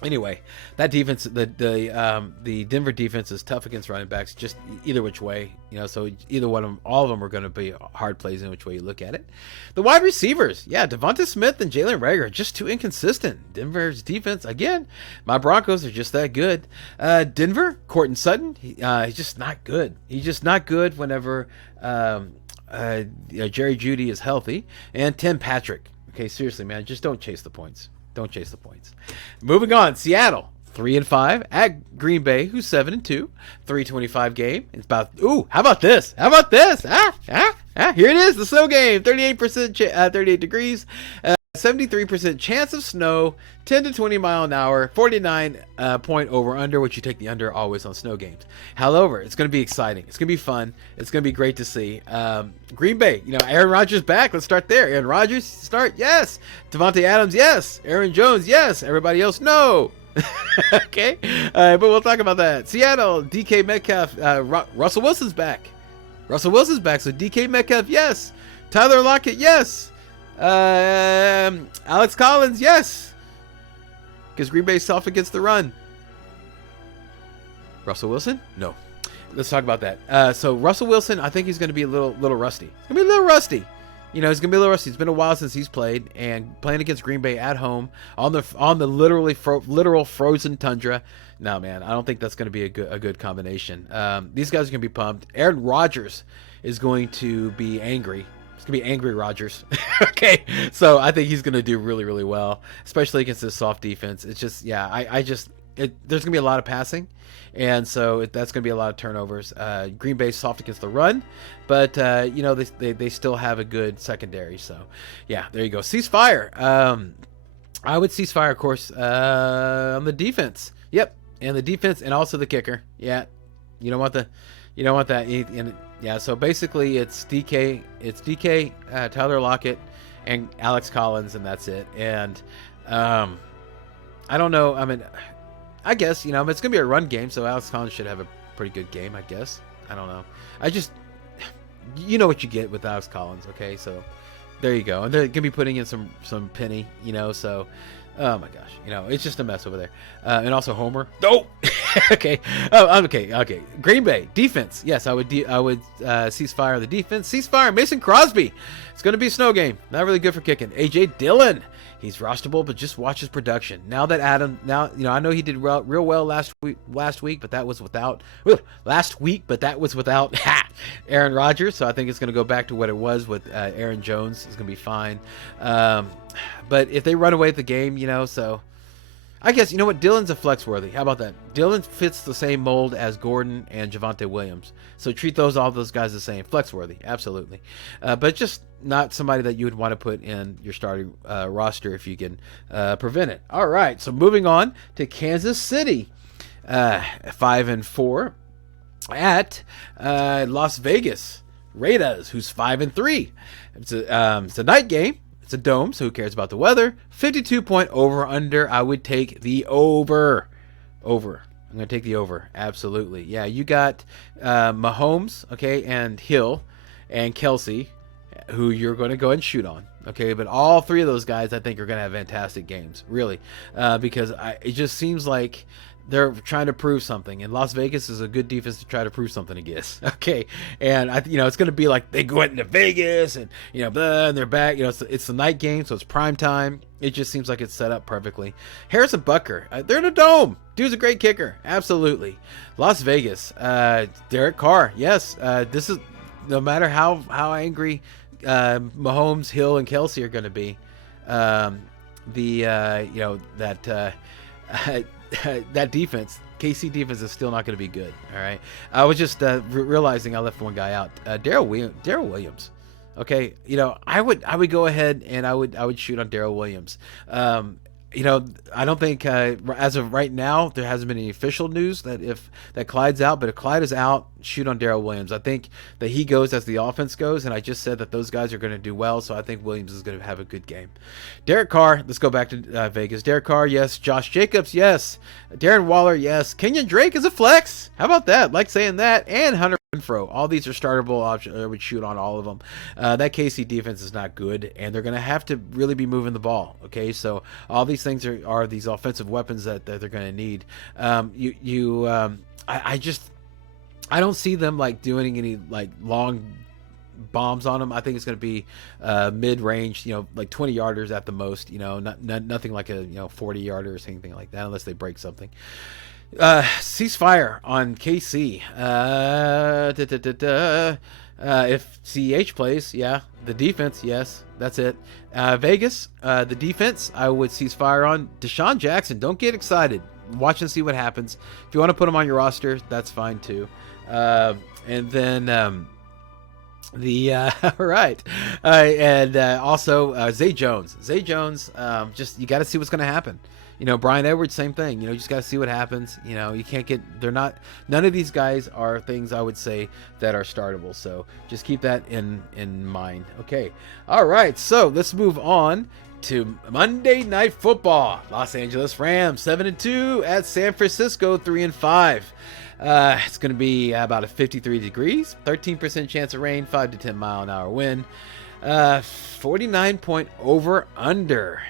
Anyway, that defense, the Denver defense is tough against running backs, just either which way, so either one of them, all of them are going to be hard plays in which way you look at it. The wide receivers, yeah, Devonta Smith and Jalen Reagor are just too inconsistent. Denver's defense, again, my Broncos are just that good. Denver, Cortland Sutton, he's just not good. He's just not good whenever Jerry Jeudy is healthy. And Tim Patrick. Okay, seriously, man, just don't chase the points. Don't chase the points. Moving on, Seattle 3-5 at Green Bay, who's 7-2, 325 game. It's about how about this? Here it is, the snow game. 38%, 38 degrees, 73% chance of snow, 10 to 20 mile an hour, 49 point over under, which you take the under always on snow games. However, it's going to be exciting. It's going to be fun. It's going to be great to see. Green Bay, Aaron Rodgers back. Let's start there. Aaron Rodgers, start. Yes. Devontae Adams, yes. Aaron Jones, yes. Everybody else, no. Okay. But we'll talk about that. Seattle, DK Metcalf, Russell Wilson's back. So DK Metcalf, yes. Tyler Lockett, yes. Alex Collins, yes. Because Green Bay's soft against the run. Russell Wilson? No. Let's talk about that. So Russell Wilson, I think he's going to be a little rusty. He's going to be a little rusty. He's going to be a little rusty. It's been a while since he's played, and playing against Green Bay at home on the literal frozen tundra. No, man, I don't think that's going to be a good combination. These guys are going to be pumped. Aaron Rodgers is going to be angry. It's going to be angry Rodgers. Okay, so I think he's going to do really, really well, especially against this soft defense. It's just, yeah, there's going to be a lot of passing, and so that's going to be a lot of turnovers. Green Bay's soft against the run, but they still have a good secondary. So yeah, there you go. Ceasefire. I would ceasefire, of course, on the defense. Yep, and the defense, and also the kicker. Yeah, you don't want that. And yeah, so basically it's DK, Tyler Lockett, and Alex Collins, and that's it. And I don't know. I mean, I guess, it's going to be a run game, so Alex Collins should have a pretty good game, I guess. I don't know. I just, what you get with Alex Collins, okay? So There you go. And they're gonna be putting in some Penny, so oh my gosh, it's just a mess over there. And also Homer. No. Okay. Oh, okay. Green Bay defense. Yes, I would ceasefire the defense. Ceasefire Mason Crosby. It's gonna be a snow game. Not really good for kicking. AJ Dillon. He's rosterable, but just watch his production. Now that Adam, I know he did real well last week, but that was without Aaron Rodgers. So I think it's going to go back to what it was with Aaron Jones. It's going to be fine. But if they run away with the game, so I guess, you know what? Dillon's a flex worthy. How about that? Dillon fits the same mold as Gordon and Javonte Williams. So treat all those guys the same. Flex worthy. Absolutely. But just not somebody that you would want to put in your starting roster if you can prevent it. All right. So moving on to Kansas City. 5-4 at Las Vegas Raiders, who's 5-3. It's a night game. It's a dome, so who cares about the weather? 52-point over-under. I would take the over. I'm going to take the over. Absolutely. Yeah, you got Mahomes, okay, and Hill and Kelsey, who you're going to go and shoot on. Okay, but all three of those guys, I think, are going to have fantastic games, really, because it just seems like they're trying to prove something, and Las Vegas is a good defense to try to prove something against. Okay, and it's going to be like they go into Vegas, and and they're back. It's the night game, so it's prime time. It just seems like it's set up perfectly. Harrison Butker, they're in a dome. Dude's a great kicker, absolutely. Las Vegas, Derek Carr, yes. This is no matter how angry Mahomes, Hill, and Kelsey are going to be. That defense, KC defense, is still not going to be good. All right, I was just realizing I left one guy out. Darrell Williams. Okay, I would go ahead and I would shoot on Darrell Williams. I don't think as of right now there hasn't been any official news that Clyde's out, but if Clyde is out, shoot on Darrell Williams. I think that he goes as the offense goes, and I just said that those guys are going to do well, so I think Williams is going to have a good game. Derek Carr, let's go back to Vegas. Derek Carr, yes. Josh Jacobs, yes. Darren Waller, yes. Kenyon Drake is a flex. How about that? Like saying that. And Hunter Renfrow. All these are startable options. I would shoot on all of them. That KC defense is not good, and they're going to have to really be moving the ball. Okay, so all these things are these offensive weapons that they're going to need. I don't see them like doing any like long bombs on them. I think it's going to be mid-range, like 20-yarders at the most. Nothing like a 40-yarder or anything like that, unless they break something. Ceasefire on KC. If CH plays, yeah. The defense, yes. That's it. Vegas, the defense, I would ceasefire on Deshaun Jackson. Don't get excited. Watch and see what happens. If you want to put him on your roster, that's fine too. And then all right. And also Zay Jones. Just you got to see what's going to happen. Brian Edwards, same thing. You just got to see what happens. You can't none of these guys are things I would say that are startable. So just keep that in mind. Okay. All right. So let's move on to Monday Night Football. Los Angeles Rams 7-2 at San Francisco 3-5. It's going to be about a 53 degrees, 13% chance of rain, 5 to 10 mile an hour wind, 49-point over under.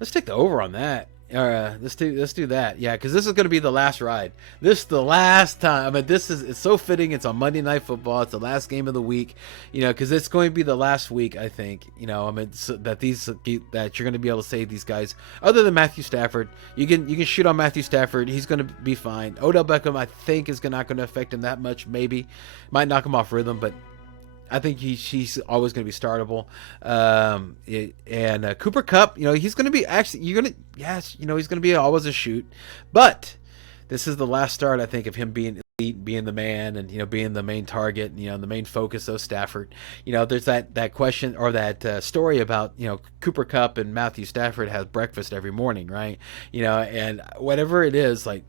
Let's take the over on that. Let's do that. Yeah, because this is going to be the last ride. This is the last time. I mean, it's so fitting. It's on Monday Night Football. It's the last game of the week. Because it's going to be the last week. I think. That you're going to be able to save these guys. Other than Matthew Stafford, you can shoot on Matthew Stafford. He's going to be fine. Odell Beckham, I think, is not going to affect him that much. Maybe might knock him off rhythm, but I think he's always going to be startable. And Cooper Kupp, he's going to be he's going to be always a shoot. But this is the last start, I think, of him being elite, being the man, and being the main target, the main focus of Stafford. There's that question or that story about Cooper Kupp and Matthew Stafford has breakfast every morning, right? And whatever it is, like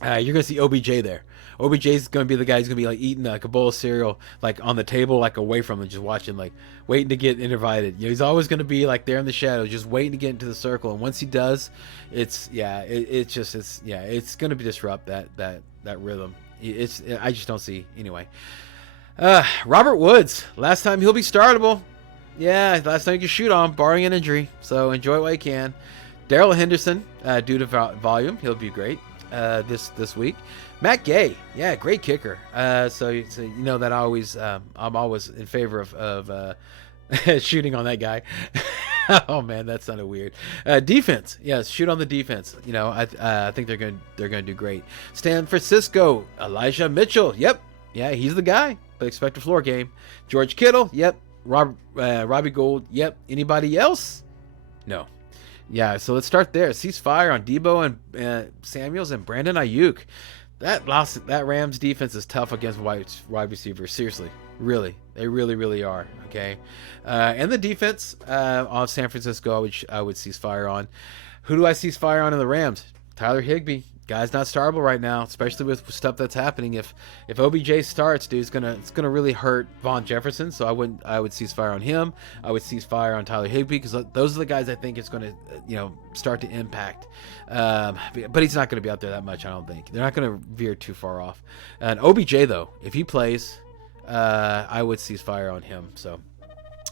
you're going to see OBJ there. OBJ is going to be the guy who's going to be like eating like a bowl of cereal, like on the table, like away from him, just watching, like waiting to get invited. He's always going to be like there in the shadows, just waiting to get into the circle. And once he does, it's going to disrupt that rhythm. I just don't see anyway. Robert Woods, last time he'll be startable. Yeah, last time you could shoot on, barring an injury. So enjoy it while you can. Darrell Henderson, due to volume, he'll be great this week. Matt Gay, yeah, great kicker. So you know that I'm always in favor of shooting on that guy. Oh man, that sounded weird. Defense, yes, shoot on the defense. You know, I think they're gonna do great. San Francisco, Elijah Mitchell, yep, yeah, he's the guy. But expect a floor game. George Kittle, yep. Robbie Gould, yep. Anybody else? No. Yeah, so let's start there. Ceasefire on Debo and Samuels and Brandon Ayuk. That Rams defense is tough against wide receivers. Seriously, really, they really are. Okay, and the defense of San Francisco, I would ceasefire on. Who do I ceasefire on in the Rams? Tyler Higbee. Guy's not startable right now, especially with stuff that's happening. If OBJ starts, dude, it's gonna really hurt Von Jefferson. So I would ceasefire on him. I would ceasefire on Tyler Higbee because those are the guys I think it's gonna start to impact. But he's not gonna be out there that much. I don't think they're not gonna veer too far off. And OBJ though, if he plays, I would ceasefire on him. So,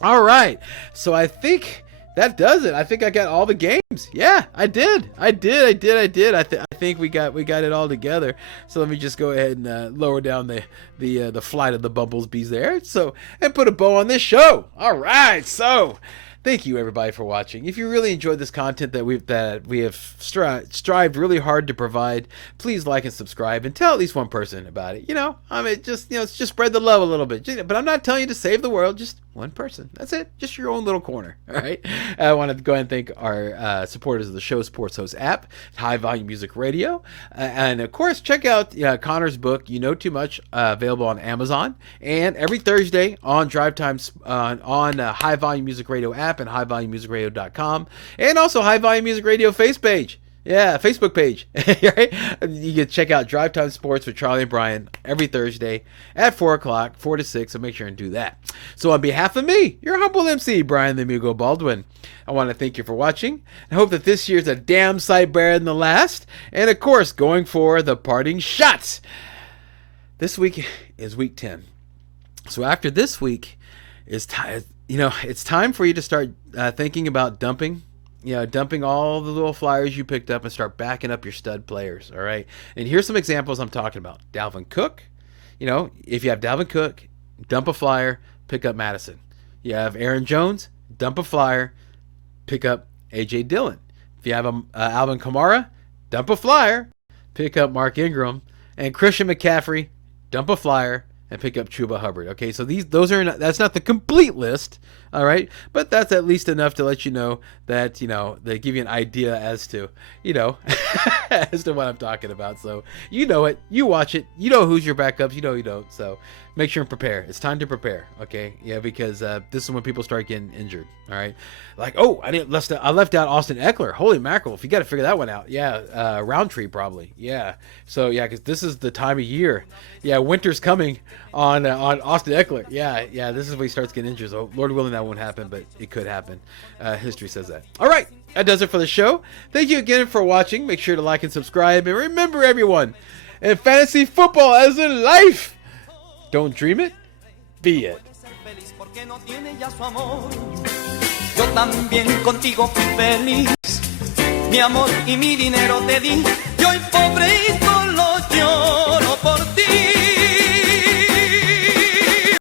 all right. So I think that does it. I think I got all the games. Yeah, I did. I think we got it all together. So let me just go ahead and lower down the flight of the bumblebees there. So, and put a bow on this show. All right. So, thank you everybody for watching. If you really enjoyed this content that we have strived really hard to provide, please like and subscribe and tell at least one person about it. Just spread the love a little bit. But I'm not telling you to save the world. Just one person. That's it. Just your own little corner. All right. I want to go ahead and thank our supporters of the show Sports Host app, High Volume Music Radio, and of course check out Connor's book You Know Too Much, available on Amazon, and every Thursday on Drive Times on High Volume Music Radio app and highvolumemusicradio.com, and also High Volume Music Radio Facebook page. Right? You can check out Drive Time Sports with Charlie and Brian every Thursday at 4 o'clock, 4 to 6, so make sure and do that. So on behalf of me, your humble MC, Brian the Amigo Baldwin, I want to thank you for watching. I hope that this year's a damn sight better than the last. And of course, going for the parting shots. This week is week 10. So after this week, it's time for you to start thinking about dumping all the little flyers you picked up and start backing up your stud players, all right? And here's some examples I'm talking about. Dalvin Cook, if you have Dalvin Cook, dump a flyer, pick up Madison. You have Aaron Jones, dump a flyer, pick up A.J. Dillon. If you have Alvin Kamara, dump a flyer, pick up Mark Ingram. And Christian McCaffrey, dump a flyer, and pick up Chuba Hubbard. Okay, so that's not the complete list, all right, but that's at least enough to let you know that they give you an idea as to as to what I'm talking about. So you know it, you watch it, you know who's your backups, you don't. So make sure and prepare. It's time to prepare. Okay, yeah, because this is when people start getting injured. All right, like I left out Austin Eckler. Holy mackerel! If you got to figure that one out, yeah, Roundtree probably, yeah. So yeah, because this is the time of year. Yeah, winter's coming on Austin Eckler. Yeah, this is when he starts getting injured. So Lord willing, that won't happen, but it could happen. History says that. All right, that does it for the show. Thank you again for watching. Make sure to like and subscribe, and remember, everyone, in fantasy football as in life, don't dream it, be it. Yo también contigo fui feliz, mi amor y mi dinero te di, y hoy pobre y